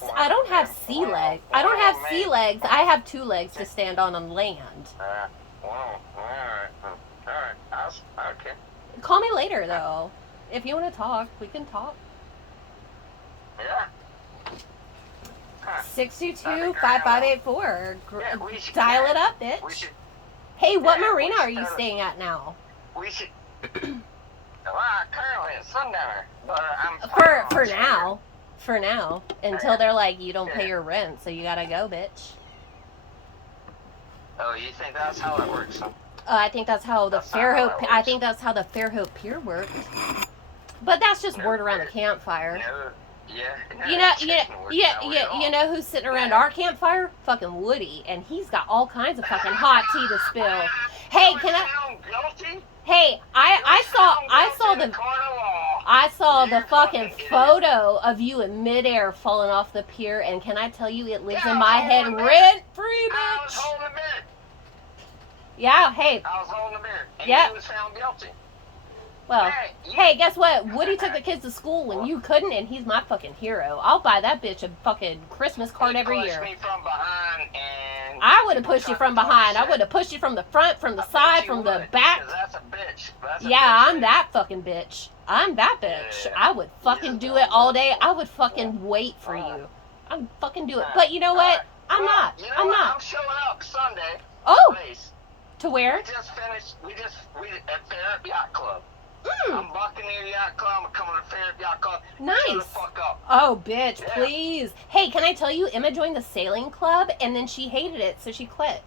sea legs. I don't have sea legs. I have two legs to stand on land. Well, alright, okay. Call me later though. If you want to talk, we can talk. Yeah. Huh. 622-5584. Yeah, we should Dial it up, We bitch. should, Hey, what yeah, we marina should are you totally- staying at now? we should, currently at Sundowner, but I'm For now. For now. Until they're like, you don't pay Yeah. your rent, so you gotta go, bitch. Oh, you think that's how it works? Huh? I think that's how the That's not how Fairhope. that I works. think that's how the Fairhope Pier works. But that's just No, word around the it- campfire. No, yeah. No, You know, it doesn't work that way at you all. know who's sitting around Yeah. our campfire? Fucking Woody, and he's got all kinds of fucking hot tea to spill. Hey, You can I? sound guilty? Hey, I You saw sound guilty in the a court of law. I saw the You fucking fucking idiot. photo of you in midair falling off the pier, and can I tell you, it lives Yeah, in my I was head holding a rent free, I was bitch. holding a beer. Yeah. Hey. I was holding a beer. And Yeah. you was found guilty. Well. you- Hey, guess what? Woody took the kids to school when you couldn't, and he's my fucking hero. I'll buy that bitch a fucking Christmas card he every pushed year. me from behind and I would have people pushed you tried from to talk behind. I shit. would have pushed you from the front, from the I bet side, you from the would, back. 'cause that's a bitch. That's a Yeah, bitch. I'm that fucking bitch. I'm that bitch. Yeah. I would fucking do it all day. I would fucking wait for you. I'd fucking do it. But you know what? I'm Well, not. You know I'm what? not. I'm showing up Sunday. Oh, Please. to where? We just finished. We at Fairhope Yacht Club. Mm, I'm Buccaneer Yacht Club. I'm coming to Fairhope Yacht Club. Shut the nice. fuck up. Oh, bitch, Yeah. please. Hey, can I tell you, Emma joined the sailing club, and then she hated it, so she quit.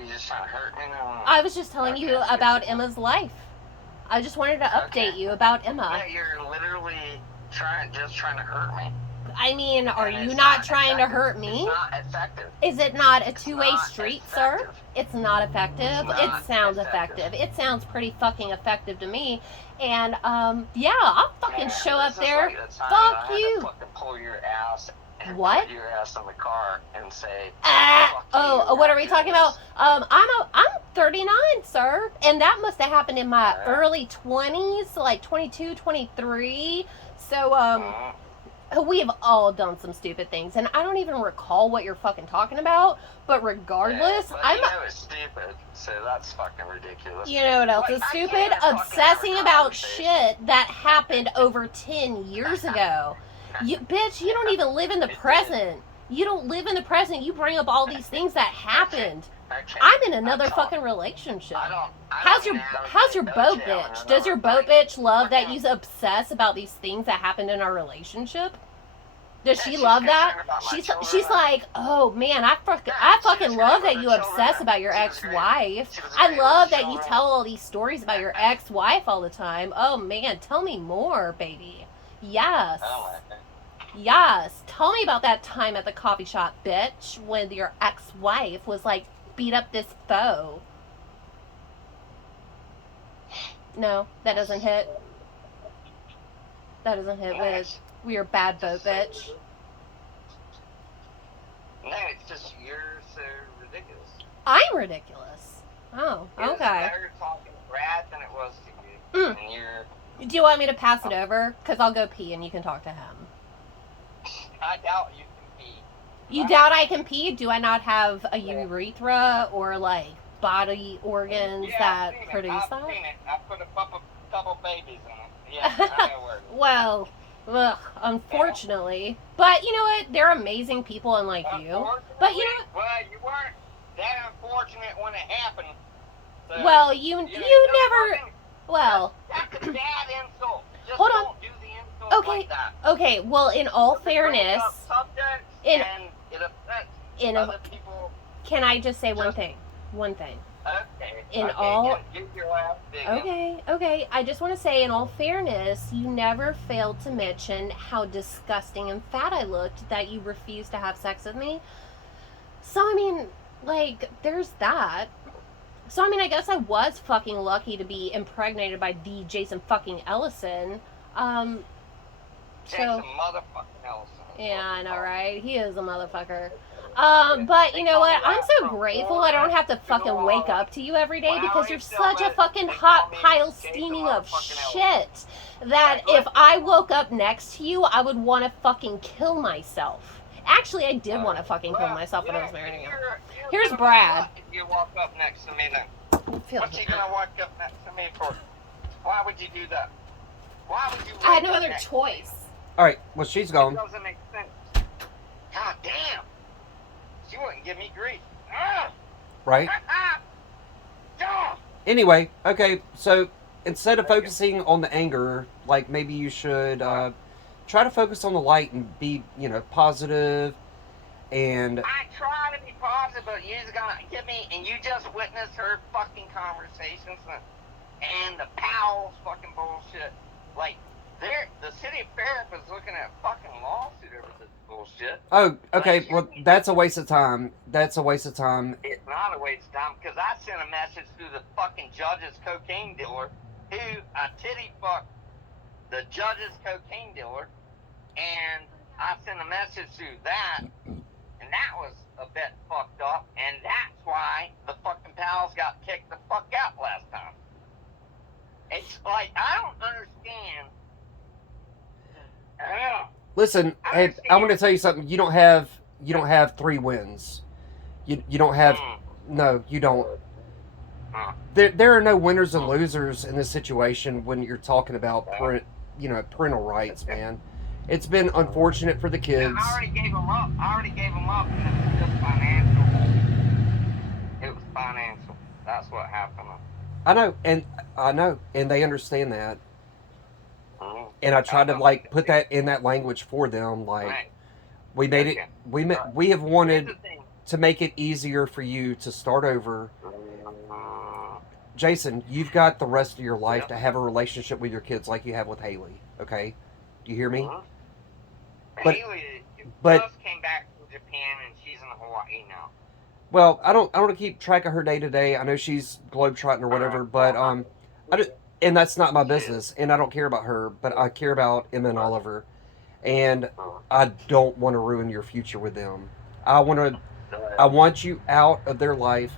You just trying to hurt me now? I was just telling you Okay. about Emma's life. I just wanted to update Okay. you about Yeah, Emma. you're literally just trying to hurt me. I mean, are And you it's not trying to effective. hurt me? It's not effective. Is it not a It's two-way not street, sir? effective. It's not effective. It's It not sounds effective. effective. It sounds pretty fucking effective to me. And yeah, I'll fucking Man, show up this is there. like the time Fuck I had you. to fucking pull your ass and What? put your ass in the car and say, Ah, fuck oh, you, what are I we do talking this. about? I'm 39, sir, and that must have happened in my Yeah. early 20s, so like 22, 23. So Mhm. we have all done some stupid things, and I don't even recall what you're fucking talking about. But regardless, Yeah, but I'm. you know it's stupid, so that's fucking ridiculous. You know what else Like, is I stupid? can't fucking Obsessing have a about conversation. shit that happened over 10 years ago. You bitch, you don't even live in the present. You don't live in the present. You bring up all these things that happened. Okay. I'm in another I don't- fucking relationship. I don't. How's your boat bitch? Does your boat bitch love that you obsess about these things that happened in our relationship? Does Yeah, she she's love that? concerned about my She's children. like, oh man, I Yeah, she fucking was love great that with you her obsess children. about your She was great. ex-wife. She was I great love with that you children. tell all these stories about your ex-wife all the time. Oh man, tell me more, baby. Yes. Oh, Yes. Tell me about that time at the coffee shop, bitch, when your ex-wife was like, beat up this foe. No, that doesn't hit. That doesn't hit No, with we are bad boat, just so bitch. no, it's just you're so ridiculous. I'm ridiculous. Oh, It was okay. better talking to Brad than it was to you. Mm. And you're. Do you want me to pass it over? Because I'll go pee and you can talk to him. I doubt you can pee. You doubt I can pee? Do I not have a urethra or like body organs that produce I've that? seen it. I put a couple babies in it. Yeah, I know where. Well, ugh, unfortunately. But you know what? They're amazing people unlike you. But you know Well, you weren't that unfortunate when it happened. So, well, you know, never fucking, well, that's a bad insult. Just hold on. don't do the insult Okay. like that. Okay, well, in all fairness, Subjects in- and it affects in other people. can I just say one thing? One thing. Okay. In okay, all- get your laugh big. Okay. I just want to say, in all fairness, you never failed to mention how disgusting and fat I looked that you refused to have sex with me. So, I mean, like, there's that. So, I mean, I guess I was fucking lucky to be impregnated by the Jason fucking Ellison. Jason So, motherfucking Ellison. yeah, I know, right? He is a motherfucker. But you know what? I'm so grateful I don't have to fucking wake up to you every day because you're such a fucking hot pile steaming of shit that if I woke up next to you, I would want to fucking kill myself. Actually, I did want to fucking kill myself when I was marrying him. Here's Brad. If you walk up next to me, then what's he gonna walk up next to me for? Why would you do that? Why would you? I had no other choice. All right, well, she's gone. It doesn't make sense. God damn. She wouldn't give me grief. Right? Anyway, okay, so instead of focusing on the anger, like maybe you should try to focus on the light and be, positive and I try to be positive, but you're gonna give me, and you just witnessed her fucking conversations and the pals fucking bullshit. Like, the city of Fairhope is looking at a fucking lawsuit over this bullshit. oh, okay, well, that's a waste of time. That's a waste of time. It's not a waste of time, because I sent a message to the fucking judge's cocaine dealer, who I titty fucked the judge's cocaine dealer, and I sent a message to that, and that was a bit fucked up, and that's why the fucking pals got kicked the fuck out last time. It's like, I don't understand. I don't know. Listen, hey, I want to tell you something. You don't have 3 wins. You don't have no, you don't. There are no winners and losers in this situation when you're talking about parental rights, man. It's been unfortunate for the kids. I already gave them up. And it was just financial. It was financial. That's what happened. I know, and they understand that. And I tried to put that in that language for them. Like, we made it. We have wanted to make it easier for you to start over. Jason, you've got the rest of your life to have a relationship with your kids like you have with Haley. Okay, do you hear me? But Haley just came back from Japan and she's in Hawaii now. Well, I don't keep track of her day to day. I know she's globetrotting or whatever, but and that's not my business, and I don't care about her, but I care about Emma and Oliver, and I don't want to ruin your future with them. I want you out of their life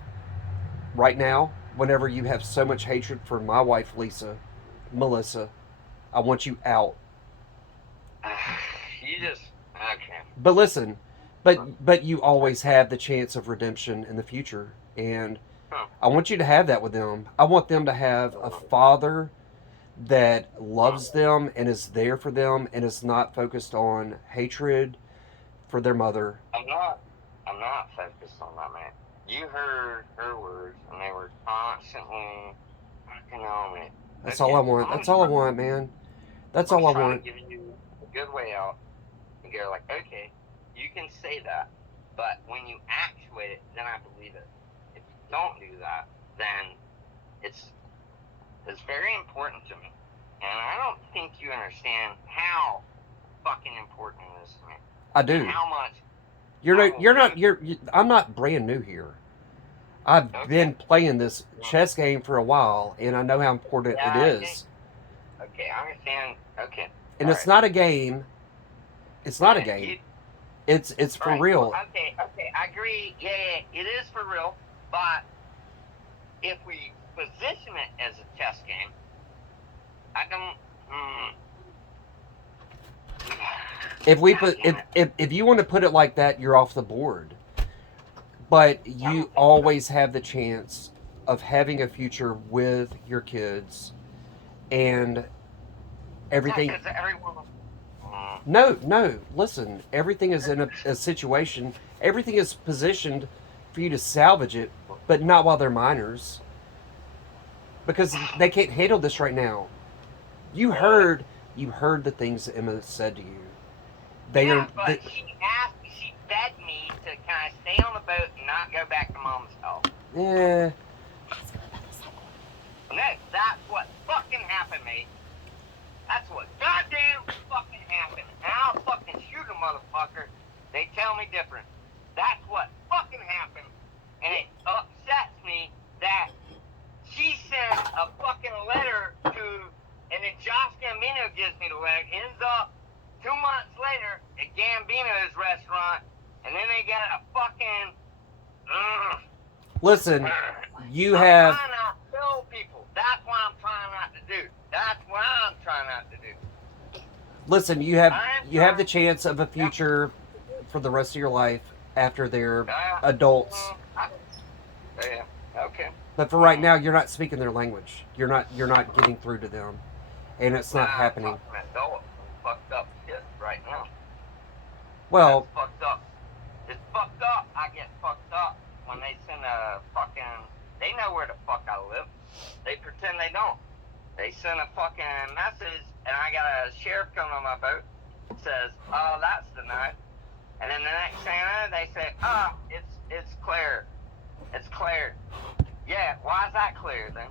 right now. Whenever you have so much hatred for my wife, Melissa, I want you out. You just okay. But listen, but you always have the chance of redemption in the future, and I want you to have that with them. I want them to have a father that loves them and is there for them and is not focused on hatred for their mother. I'm not focused on that, man. You heard her words, and they were constantly fucking on me. That's all I want. That's all I want, man. That's all I want. I'm trying to give you a good way out and go like, okay, you can say that, but when you actuate it, then I believe it. If you don't do that, then it's very important to me, and I don't think you understand how fucking important it is to me. I do. And how much? I'm not brand new here. I've been playing this chess game for a while, and I know how important it is. Okay, I understand. Okay. And it's not a game. It's not a game. It's for real. Okay, I agree. Yeah, it is for real. But if we position it as a chess game, I don't. If you want to put it like that, you're off the board. But you always have the chance of having a future with your kids, and everything. No. Listen, everything is in a situation. Everything is positioned for you to salvage it, but not while they're minors, because they can't handle this right now. You heard the things that Emma said to you. She begged me to kind of stay on the boat and not go back to Mom's house. Yeah. No, that's what fucking happened, mate. That's what goddamn fucking happened. And I'll fucking shoot a motherfucker. They tell me different. That's what fucking happened. And it upsets me that she sent a fucking letter to, and then Josh Gambino gives me the letter, ends up 2 months later at Gambino's restaurant, and then they got a fucking. Listen, you I'm have. trying not to kill people. That's what I'm trying not to do. That's what I'm trying not to do. Listen, you have the chance of a future for the rest of your life after they're adults. Yeah. Okay. But for right now, you're not speaking their language. You're not getting through to them, and it's not happening. Fucked up shit right now. Well, That's fucked up. It's fucked up. I get fucked up when they send a fucking. They know where the fuck I live. They pretend they don't. They send a fucking message, and I got a sheriff coming on my boat. It says, "Oh, that's denied." And then the next thing I know, they say, "Oh, it's clear. It's cleared." Yeah, why is that clear then?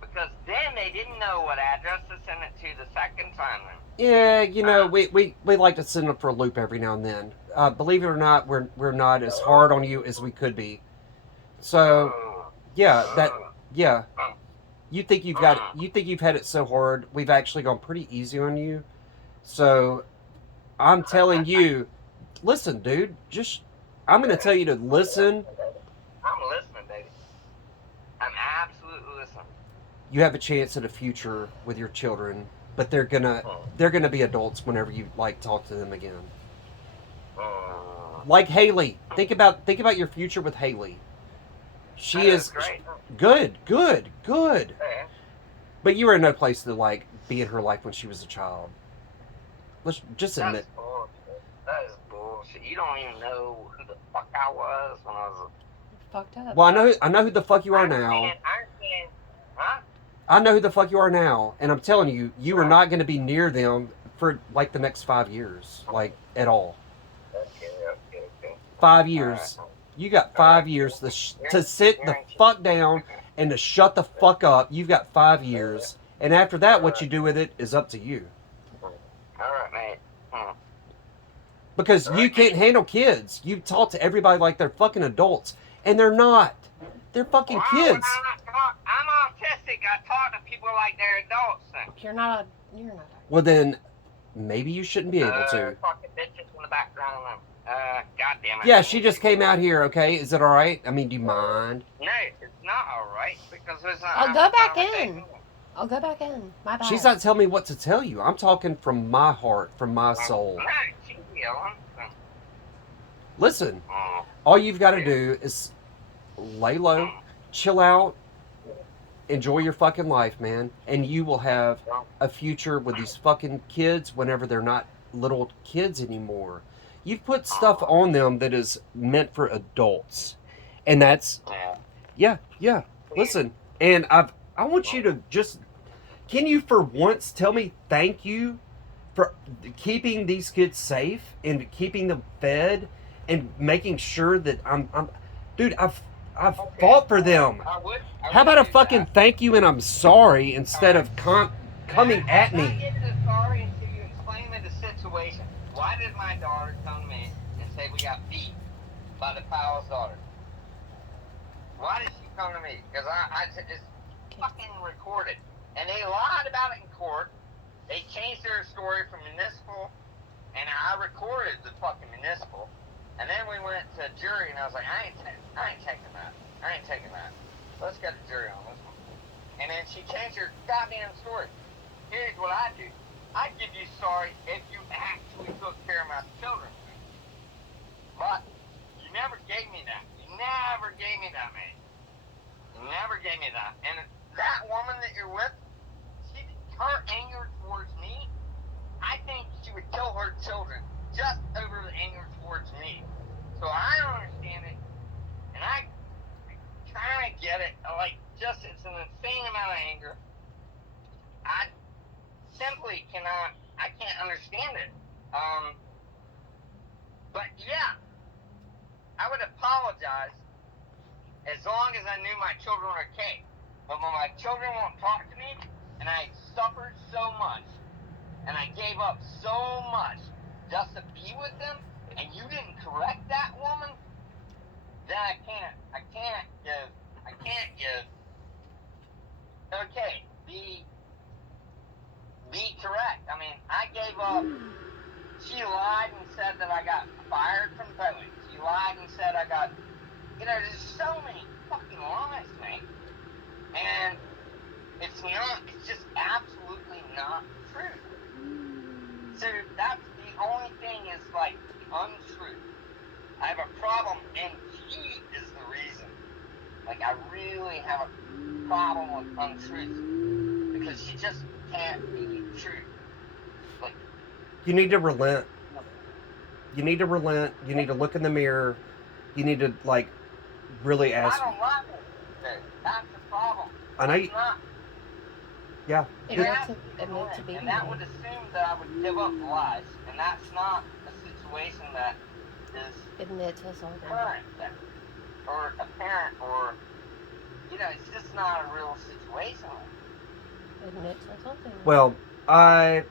Because then they didn't know what address to send it to the second time then. Yeah, we like to send them for a loop every now and then. Believe it or not, we're not as hard on you as we could be. So, yeah. You think you've had it so hard. We've actually gone pretty easy on you. So, I'm telling you, listen, dude, I'm going to tell you to listen. I'm listening, baby. I'm absolutely listening. You have a chance at a future with your children, but they're gonna be adults whenever you talk to them again. Like Haley, think about your future with Haley. She is great. Good. Yeah. But you were in no place to be in her life when she was a child. Let's just admit. That's bullshit. That is bullshit. You don't even know who the fuck I was when I was fucked up. Well, I know who the fuck you are now. Huh? I know who the fuck you are now, and I'm telling you, you are not going to be near them for the next 5 years, at all. Okay. 5 years. Right. You got 5 years to sit the fuck down and to shut the fuck up. You've got 5 years, and after that, what you do with it is up to you. All right, mate. Because you can't handle kids. You talk to everybody like they're fucking adults, and they're not. They're fucking kids. I'm autistic. I talk to people like they're adults. You're not. Well, then maybe you shouldn't be able to. Fucking bitches in the background. God damn it. Yeah, she just came out here. Okay, is it all right? I mean, do you mind? No, it's not all right because it's not. I'll go back in. I'll go back in. My bad. She's not telling me what to tell you. I'm talking from my heart, from my soul. No, she's yelling. Listen, all you've got to do is lay low, chill out, enjoy your fucking life, man, and you will have a future with these fucking kids whenever they're not little kids anymore. You've put stuff on them that is meant for adults, and that's yeah. Listen, and I want you to just, can you for once tell me thank you for keeping these kids safe and keeping them fed and making sure that dude, I've fought for them. How about a fucking thank you and I'm sorry instery of coming at me? I'm not getting sorry until you explain me the situation. Why did my daughter come to me and say we got beat by the Powell's daughter? Why did she come to me? Because it's fucking recorded. And they lied about it in court. They changed their story from municipal, and I recorded the fucking municipal. And then we went to jury, and I was like, I ain't taking that. Let's get a jury on this one. And then she changed her goddamn story. Here's what I do. I give you sorry if you actually took care of my children. But you never gave me that. You never gave me that, man. You never gave me that. And that woman that you're with, her anger towards me, I think she would kill her children just over the anger towards me. So I don't understand it, and I kind of get it. Like, just it's an insane amount of anger. I simply cannot. I can't understand it. But yeah, I would apologize as long as I knew my children were okay. But when my children won't talk to me, and I suffered so much, and I gave up so much just to be with them, and you didn't correct that woman, then I can't give. Okay, be correct. I mean, I gave up. She lied and said that I got fired from Boeing. She lied and said I got, there's so many fucking lies, man. And it's just absolutely not true. So that's the only thing is like untrue. I have a problem, and she is the reason. Like, I really have a problem with untruth because she just can't be true. Like, You need to relent. You need to relent. You need to look in the mirror. You need to, like, really ask. I don't like it. That's the problem. I know. Yeah. Admit to being and that would assume that I would give up lies, and that's not a situation that is admit to something. current, or apparent, or it's just not a real situation. Admit to something. Well, I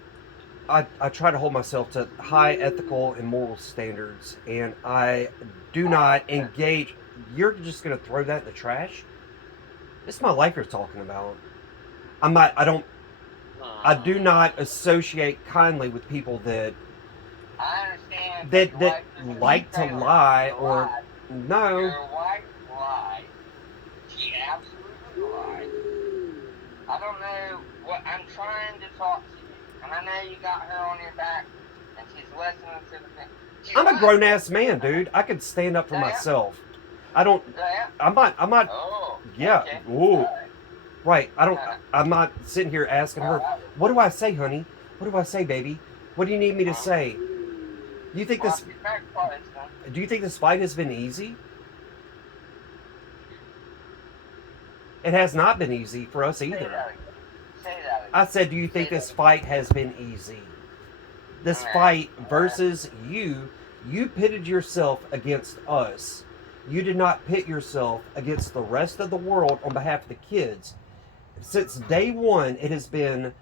try to hold myself to high ethical and moral standards, and I do not engage. You're just gonna throw that in the trash? This is my life you're talking about. I do not associate kindly with people that I understand that like to lie or no. Your wife lied. She absolutely lied. I don't know what I'm trying to talk to you, and I know you got her on your back, and she's listening to the thing. I'm a grown ass man, dude. I can stand up for myself. I don't. I'm not. Oh. Yeah. Okay. Ooh. Right. I'm not sitting here asking her, what do I say, honey? What do I say, baby? What do you need me to say? Do you think this fight has been easy? It has not been easy for us either. Say that again. I said, do you think this fight has been easy? This fight versus you pitted yourself against us. You did not pit yourself against the rest of the world on behalf of the kids. Since day one, it has been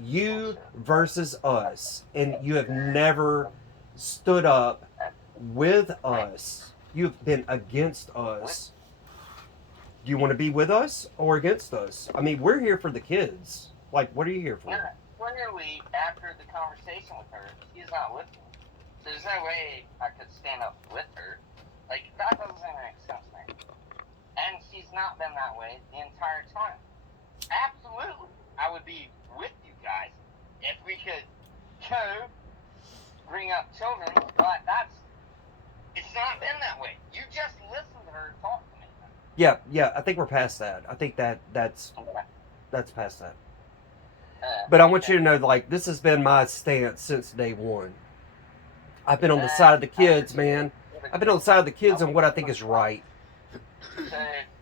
you versus us. And you have never stood up with us. You've been against us. Do you want to be with us or against us? I mean, we're here for the kids. Like, what are you here for? Clearly, after the conversation with her, she's not with me. So there's no way I could stand up with her. Like, that doesn't make sense, man. And she's not been that way the entire time. Absolutely, I would be with you guys if we could go bring up children, but it's not been that way. You just listen to her talk to me. Yeah, I think we're past that. I think that's past that. But I want you to know, like, this has been my stance since day one. I've been on the side of the kids, man. I've been on the side of the kids and what I think is right. So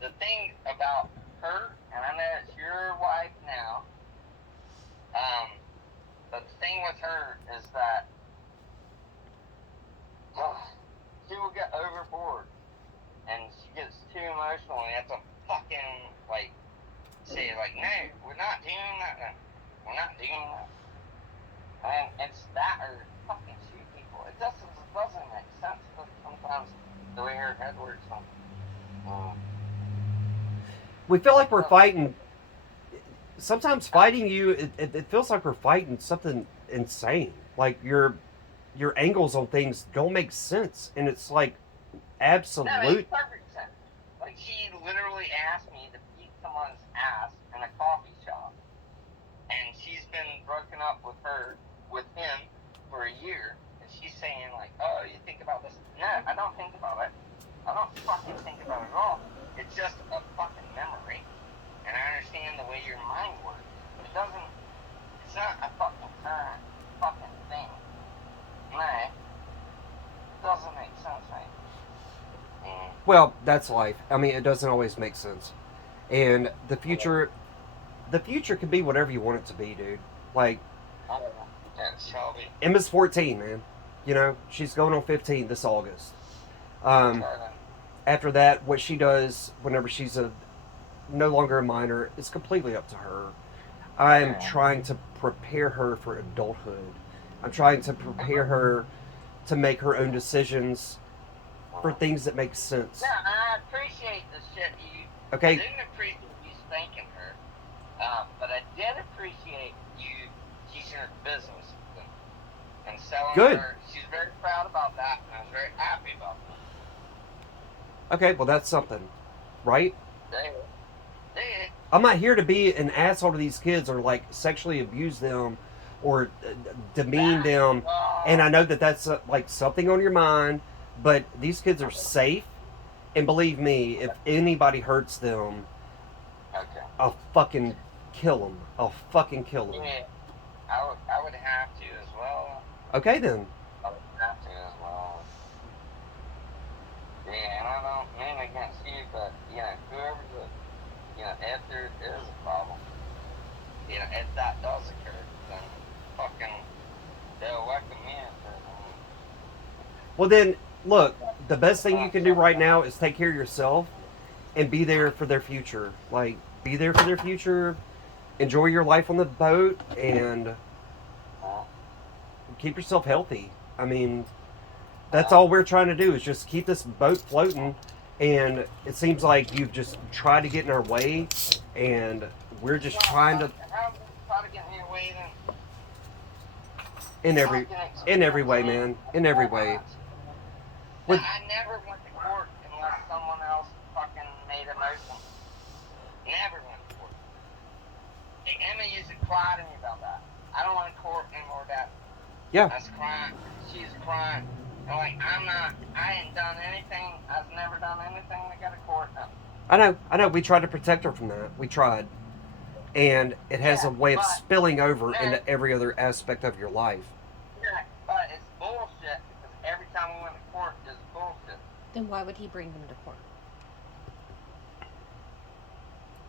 the thing about her, and I know it's your wife now, but the thing with her is that she will get overboard, and she gets too emotional, and you have to fucking, like, say, like, no, we're not doing that. We're not doing that. And it's that or fucking doesn't make sense. But sometimes the way her head works, We feel like we're fighting. Sometimes fighting you, it feels like we're fighting something insane. Like your angles on things don't make sense, and it's like no, it absolute. makes perfect sense. Like she literally asked me to beat someone's ass in a coffee shop, and she's been broken up with him for a year, and she's saying like, "Oh, you think about this?" No, I don't think about it. I don't fucking think about it at all. It's just a fucking memory, and I understand the way your mind works. It doesn't. It's not a fucking thing. No, it doesn't make sense, right? Well, that's life. I mean, it doesn't always make sense, and the future could be whatever you want it to be, dude. Like I don't know. Yeah, Shelby. Emma's 14, man. You know, she's going on 15 this August. After that, what she does whenever she's no longer a minor is completely up to her. I'm trying to prepare her for adulthood. I'm trying to prepare her to make her own decisions for things that make sense. No, I appreciate the shit you. Okay? I didn't appreciate you spanking her, but I did appreciate you teaching her business and selling Good. her. She's very proud about that, and I was very happy about that. Okay, well, that's something, right? Dang. I'm not here to be an asshole to these kids or like sexually abuse them or demean them. And I know that that's like something on your mind, but these kids are safe. And believe me, if anybody hurts them, Okay. I'll fucking kill them. I'll fucking kill them. Yeah, I would have to as well. Okay, then. I would have to as well. Yeah, and I don't mean against you, but, whoever if there is a problem, if that does occur, then fucking, they'll welcome me in for Well, then, look, the best thing you can do right now is take care of yourself and be there for their future. Like, be there for their future, enjoy your life on the boat, and keep yourself healthy. I mean, that's all we're trying to do is just keep this boat floating. And it seems like you've just tried to get in our way, and we're just trying to. How try to get in your way then? In every way, man. In every way. Now, I never went to court unless someone else fucking made a motion. Never went to court. Emma used to cry to me about that. I don't want to court anymore, Dad. Yeah. I was crying. She's crying. I'm like, I ain't done anything. I've never done anything to go to court. No. I know. We tried to protect her from that. We tried. And it has a way of spilling over into every other aspect of your life. Yeah, but it's bullshit because every time we went to court, it's bullshit. Then why would he bring them to court?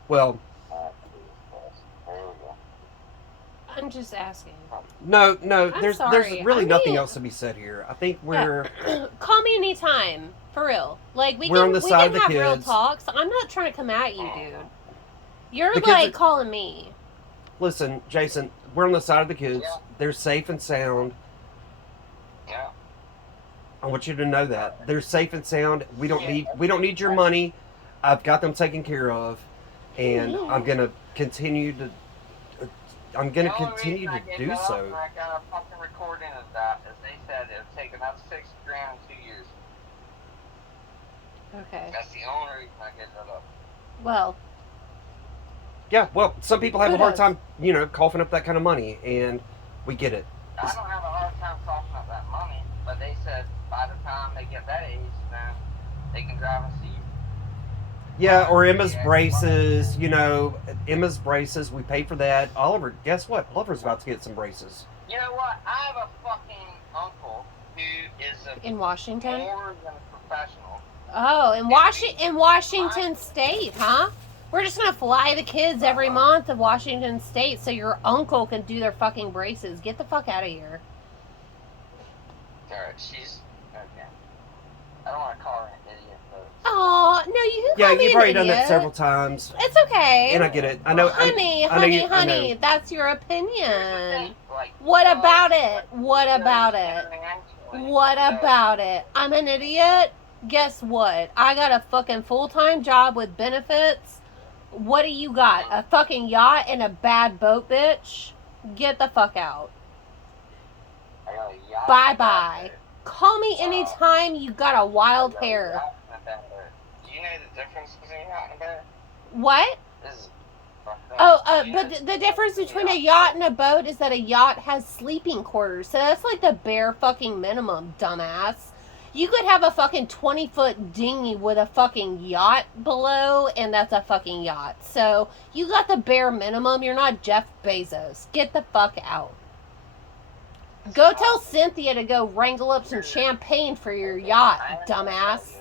Well, I'm just asking. no, I'm there's sorry. really I nothing mean- else to be said here. I think we're Call me anytime, for real. Like We're on the we side can of the have real kids. talks. I'm not trying to come at you, dude. You're The kids like are- calling me. listen, Jason, we're on the side of the kids. Yeah. They're safe and sound. Yeah. I want you to know that. They're safe and sound. We don't Yeah. need your money. I've got them taken care of, and I'm gonna continue to The only reason I gave do that up so. and I got a fucking recording of that is they said it would take another $6,000 in 2 years. Okay. That's the only reason I gave that up. Well, Yeah, well, some people have a hard Kudos. time, coughing up that kind of money, and we get it. I don't have a hard time coughing up that money, but they said by the time they get that age, then they can drive and see you. Yeah, or Emma's braces, Emma's braces, we paid for that. Oliver, guess what? Oliver's about to get some braces. You know what? I have a fucking uncle who is in Washington. more than a professional. Oh, in Washington State, huh? We're just gonna fly the kids every month to Washington State so your uncle can do their fucking braces. Get the fuck out of here. Alright, she's okay. I don't want to call her an idiot, but Oh no, you can Yeah, call me you've an already done that idiot. several times, It's okay. and I get it. I know, honey, I know you- I know. that's your here's the opinion. thing, like, What drugs, about it? like, What drugs about and it? everything else, What about it? I'm an idiot? Guess what? I got a fucking full-time job with benefits. What do you got? A fucking yacht and a bad boat, bitch? Get the fuck out. I got a yacht. Bye-bye. Call me anytime you got a wild hair. Do you know the difference between a yacht and a boat? What? This is But the difference between a yacht and a boat is that a yacht has sleeping quarters. So that's like the bare fucking minimum, dumbass. You could have a fucking 20-foot dinghy with a fucking yacht below, and that's a fucking yacht. So you got the bare minimum. You're not Jeff Bezos. Get the fuck out. Go tell Cynthia to go wrangle up some champagne for your yacht, dumbass.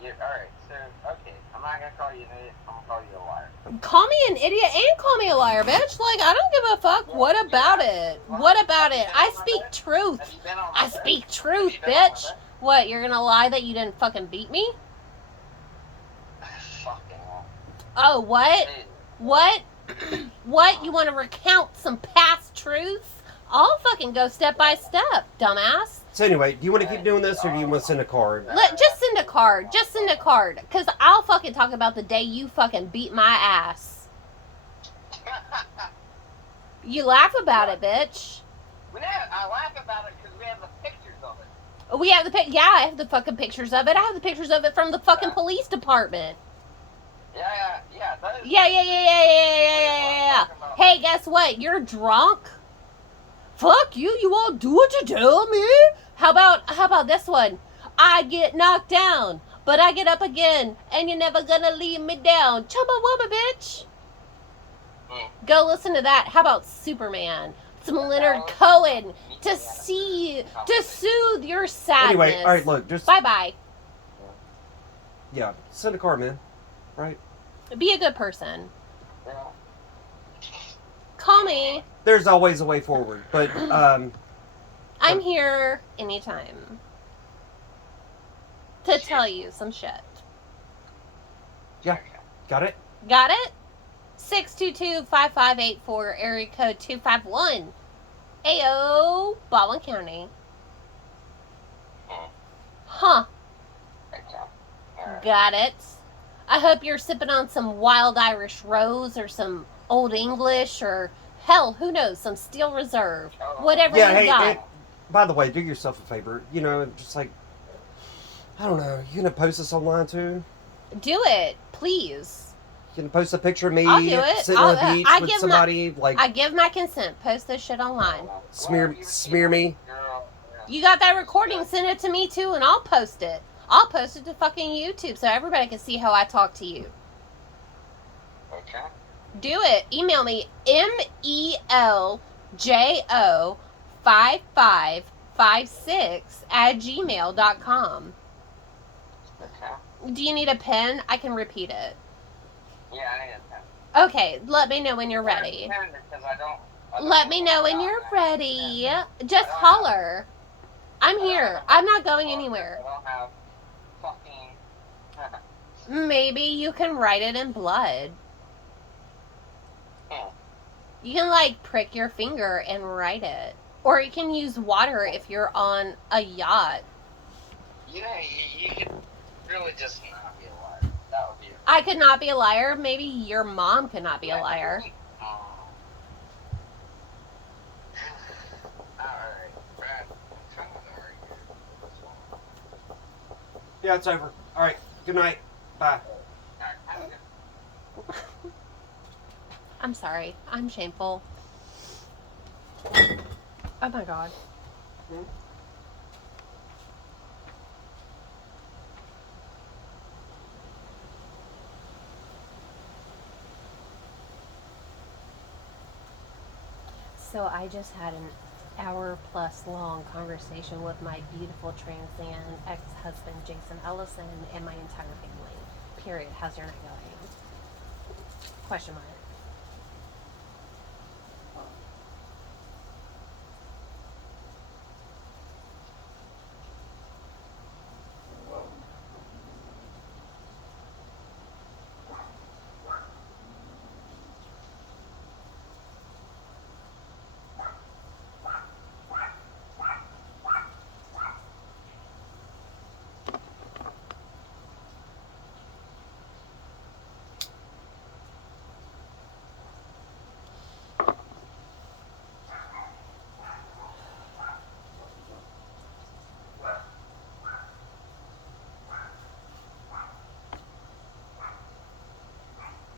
Alright, so, okay, I'm not gonna call you an idiot, I'm gonna call you a liar. Call me an idiot and call me a liar, bitch. Like, I don't give a fuck. What about it? What about it? I speak truth. Have you been on I speak truth, bitch. What, you're gonna lie that you didn't fucking beat me? Fucking hell. Oh, what? Dude, What? What? You want to recount some past truths? I'll fucking go step by step, dumbass. So anyway, do you want to keep doing this, or do you want to send a card? Just send a card. Just send a card. Because I'll fucking talk about the day you fucking beat my ass. You laugh about it, bitch. well, no, I laugh about it because we have the pictures of it. We have the pic. Yeah, I have the fucking pictures of it. I have the pictures of it from the fucking police department. Yeah, those. Yeah. Hey, guess what? You're drunk. Fuck you. You won't do what you tell me. How about this one? I get knocked down, but I get up again, and you're never gonna leave me down. Chumbawamba, bitch. Go listen to that. How about Superman? Some Leonard Cohen to soothe your sadness. Anyway, all right, look, just Bye-bye. yeah, send a card, man. Right? Be a good person. Yeah. Call me. There's always a way forward, but I'm here anytime to tell you some shit. yeah, got it. Got it? 622-5584, area code 251. Ayo, Baldwin County. Huh. Got it. I hope you're sipping on some wild Irish rose or some Old English or, hell, who knows, some Steel Reserve. Whatever Yeah, you hey, got. and by the way, do yourself a favor. You know, just like, I don't know, you gonna post this online too? Do it, please. You gonna post a picture of me I'll do it. sitting on the beach I with give somebody, like, I give my consent. Post this shit online. smear me? You got that recording, send it to me too, and I'll post it. I'll post it to fucking YouTube so everybody can see how I talk to you. Okay. Do it. Email me meljo5556@gmail.com. Okay. Do you need a pen? I can repeat it. Yeah, I need a pen. Okay, let me know when you're ready. Because I don't Let me know when you're ready. Just holler. I'm here. I'm not going anywhere. I don't have fucking. Maybe you can write it in blood. Hmm. You can, like, prick your finger and write it. Or you can use water if you're on a yacht. You know, you could really just not be a liar. That would be. I could not be a liar. Maybe your mom could not be a liar. Alright, Brad. I'm kind of argue this one. Yeah, it's over. All right, good night. Bye. Alright, have a good. I'm sorry. I'm shameful. Oh my god. So I just had an hour-plus long conversation with my beautiful transient ex-husband, Jason Ellison, and my entire family. Period. How's your night going? Question mark.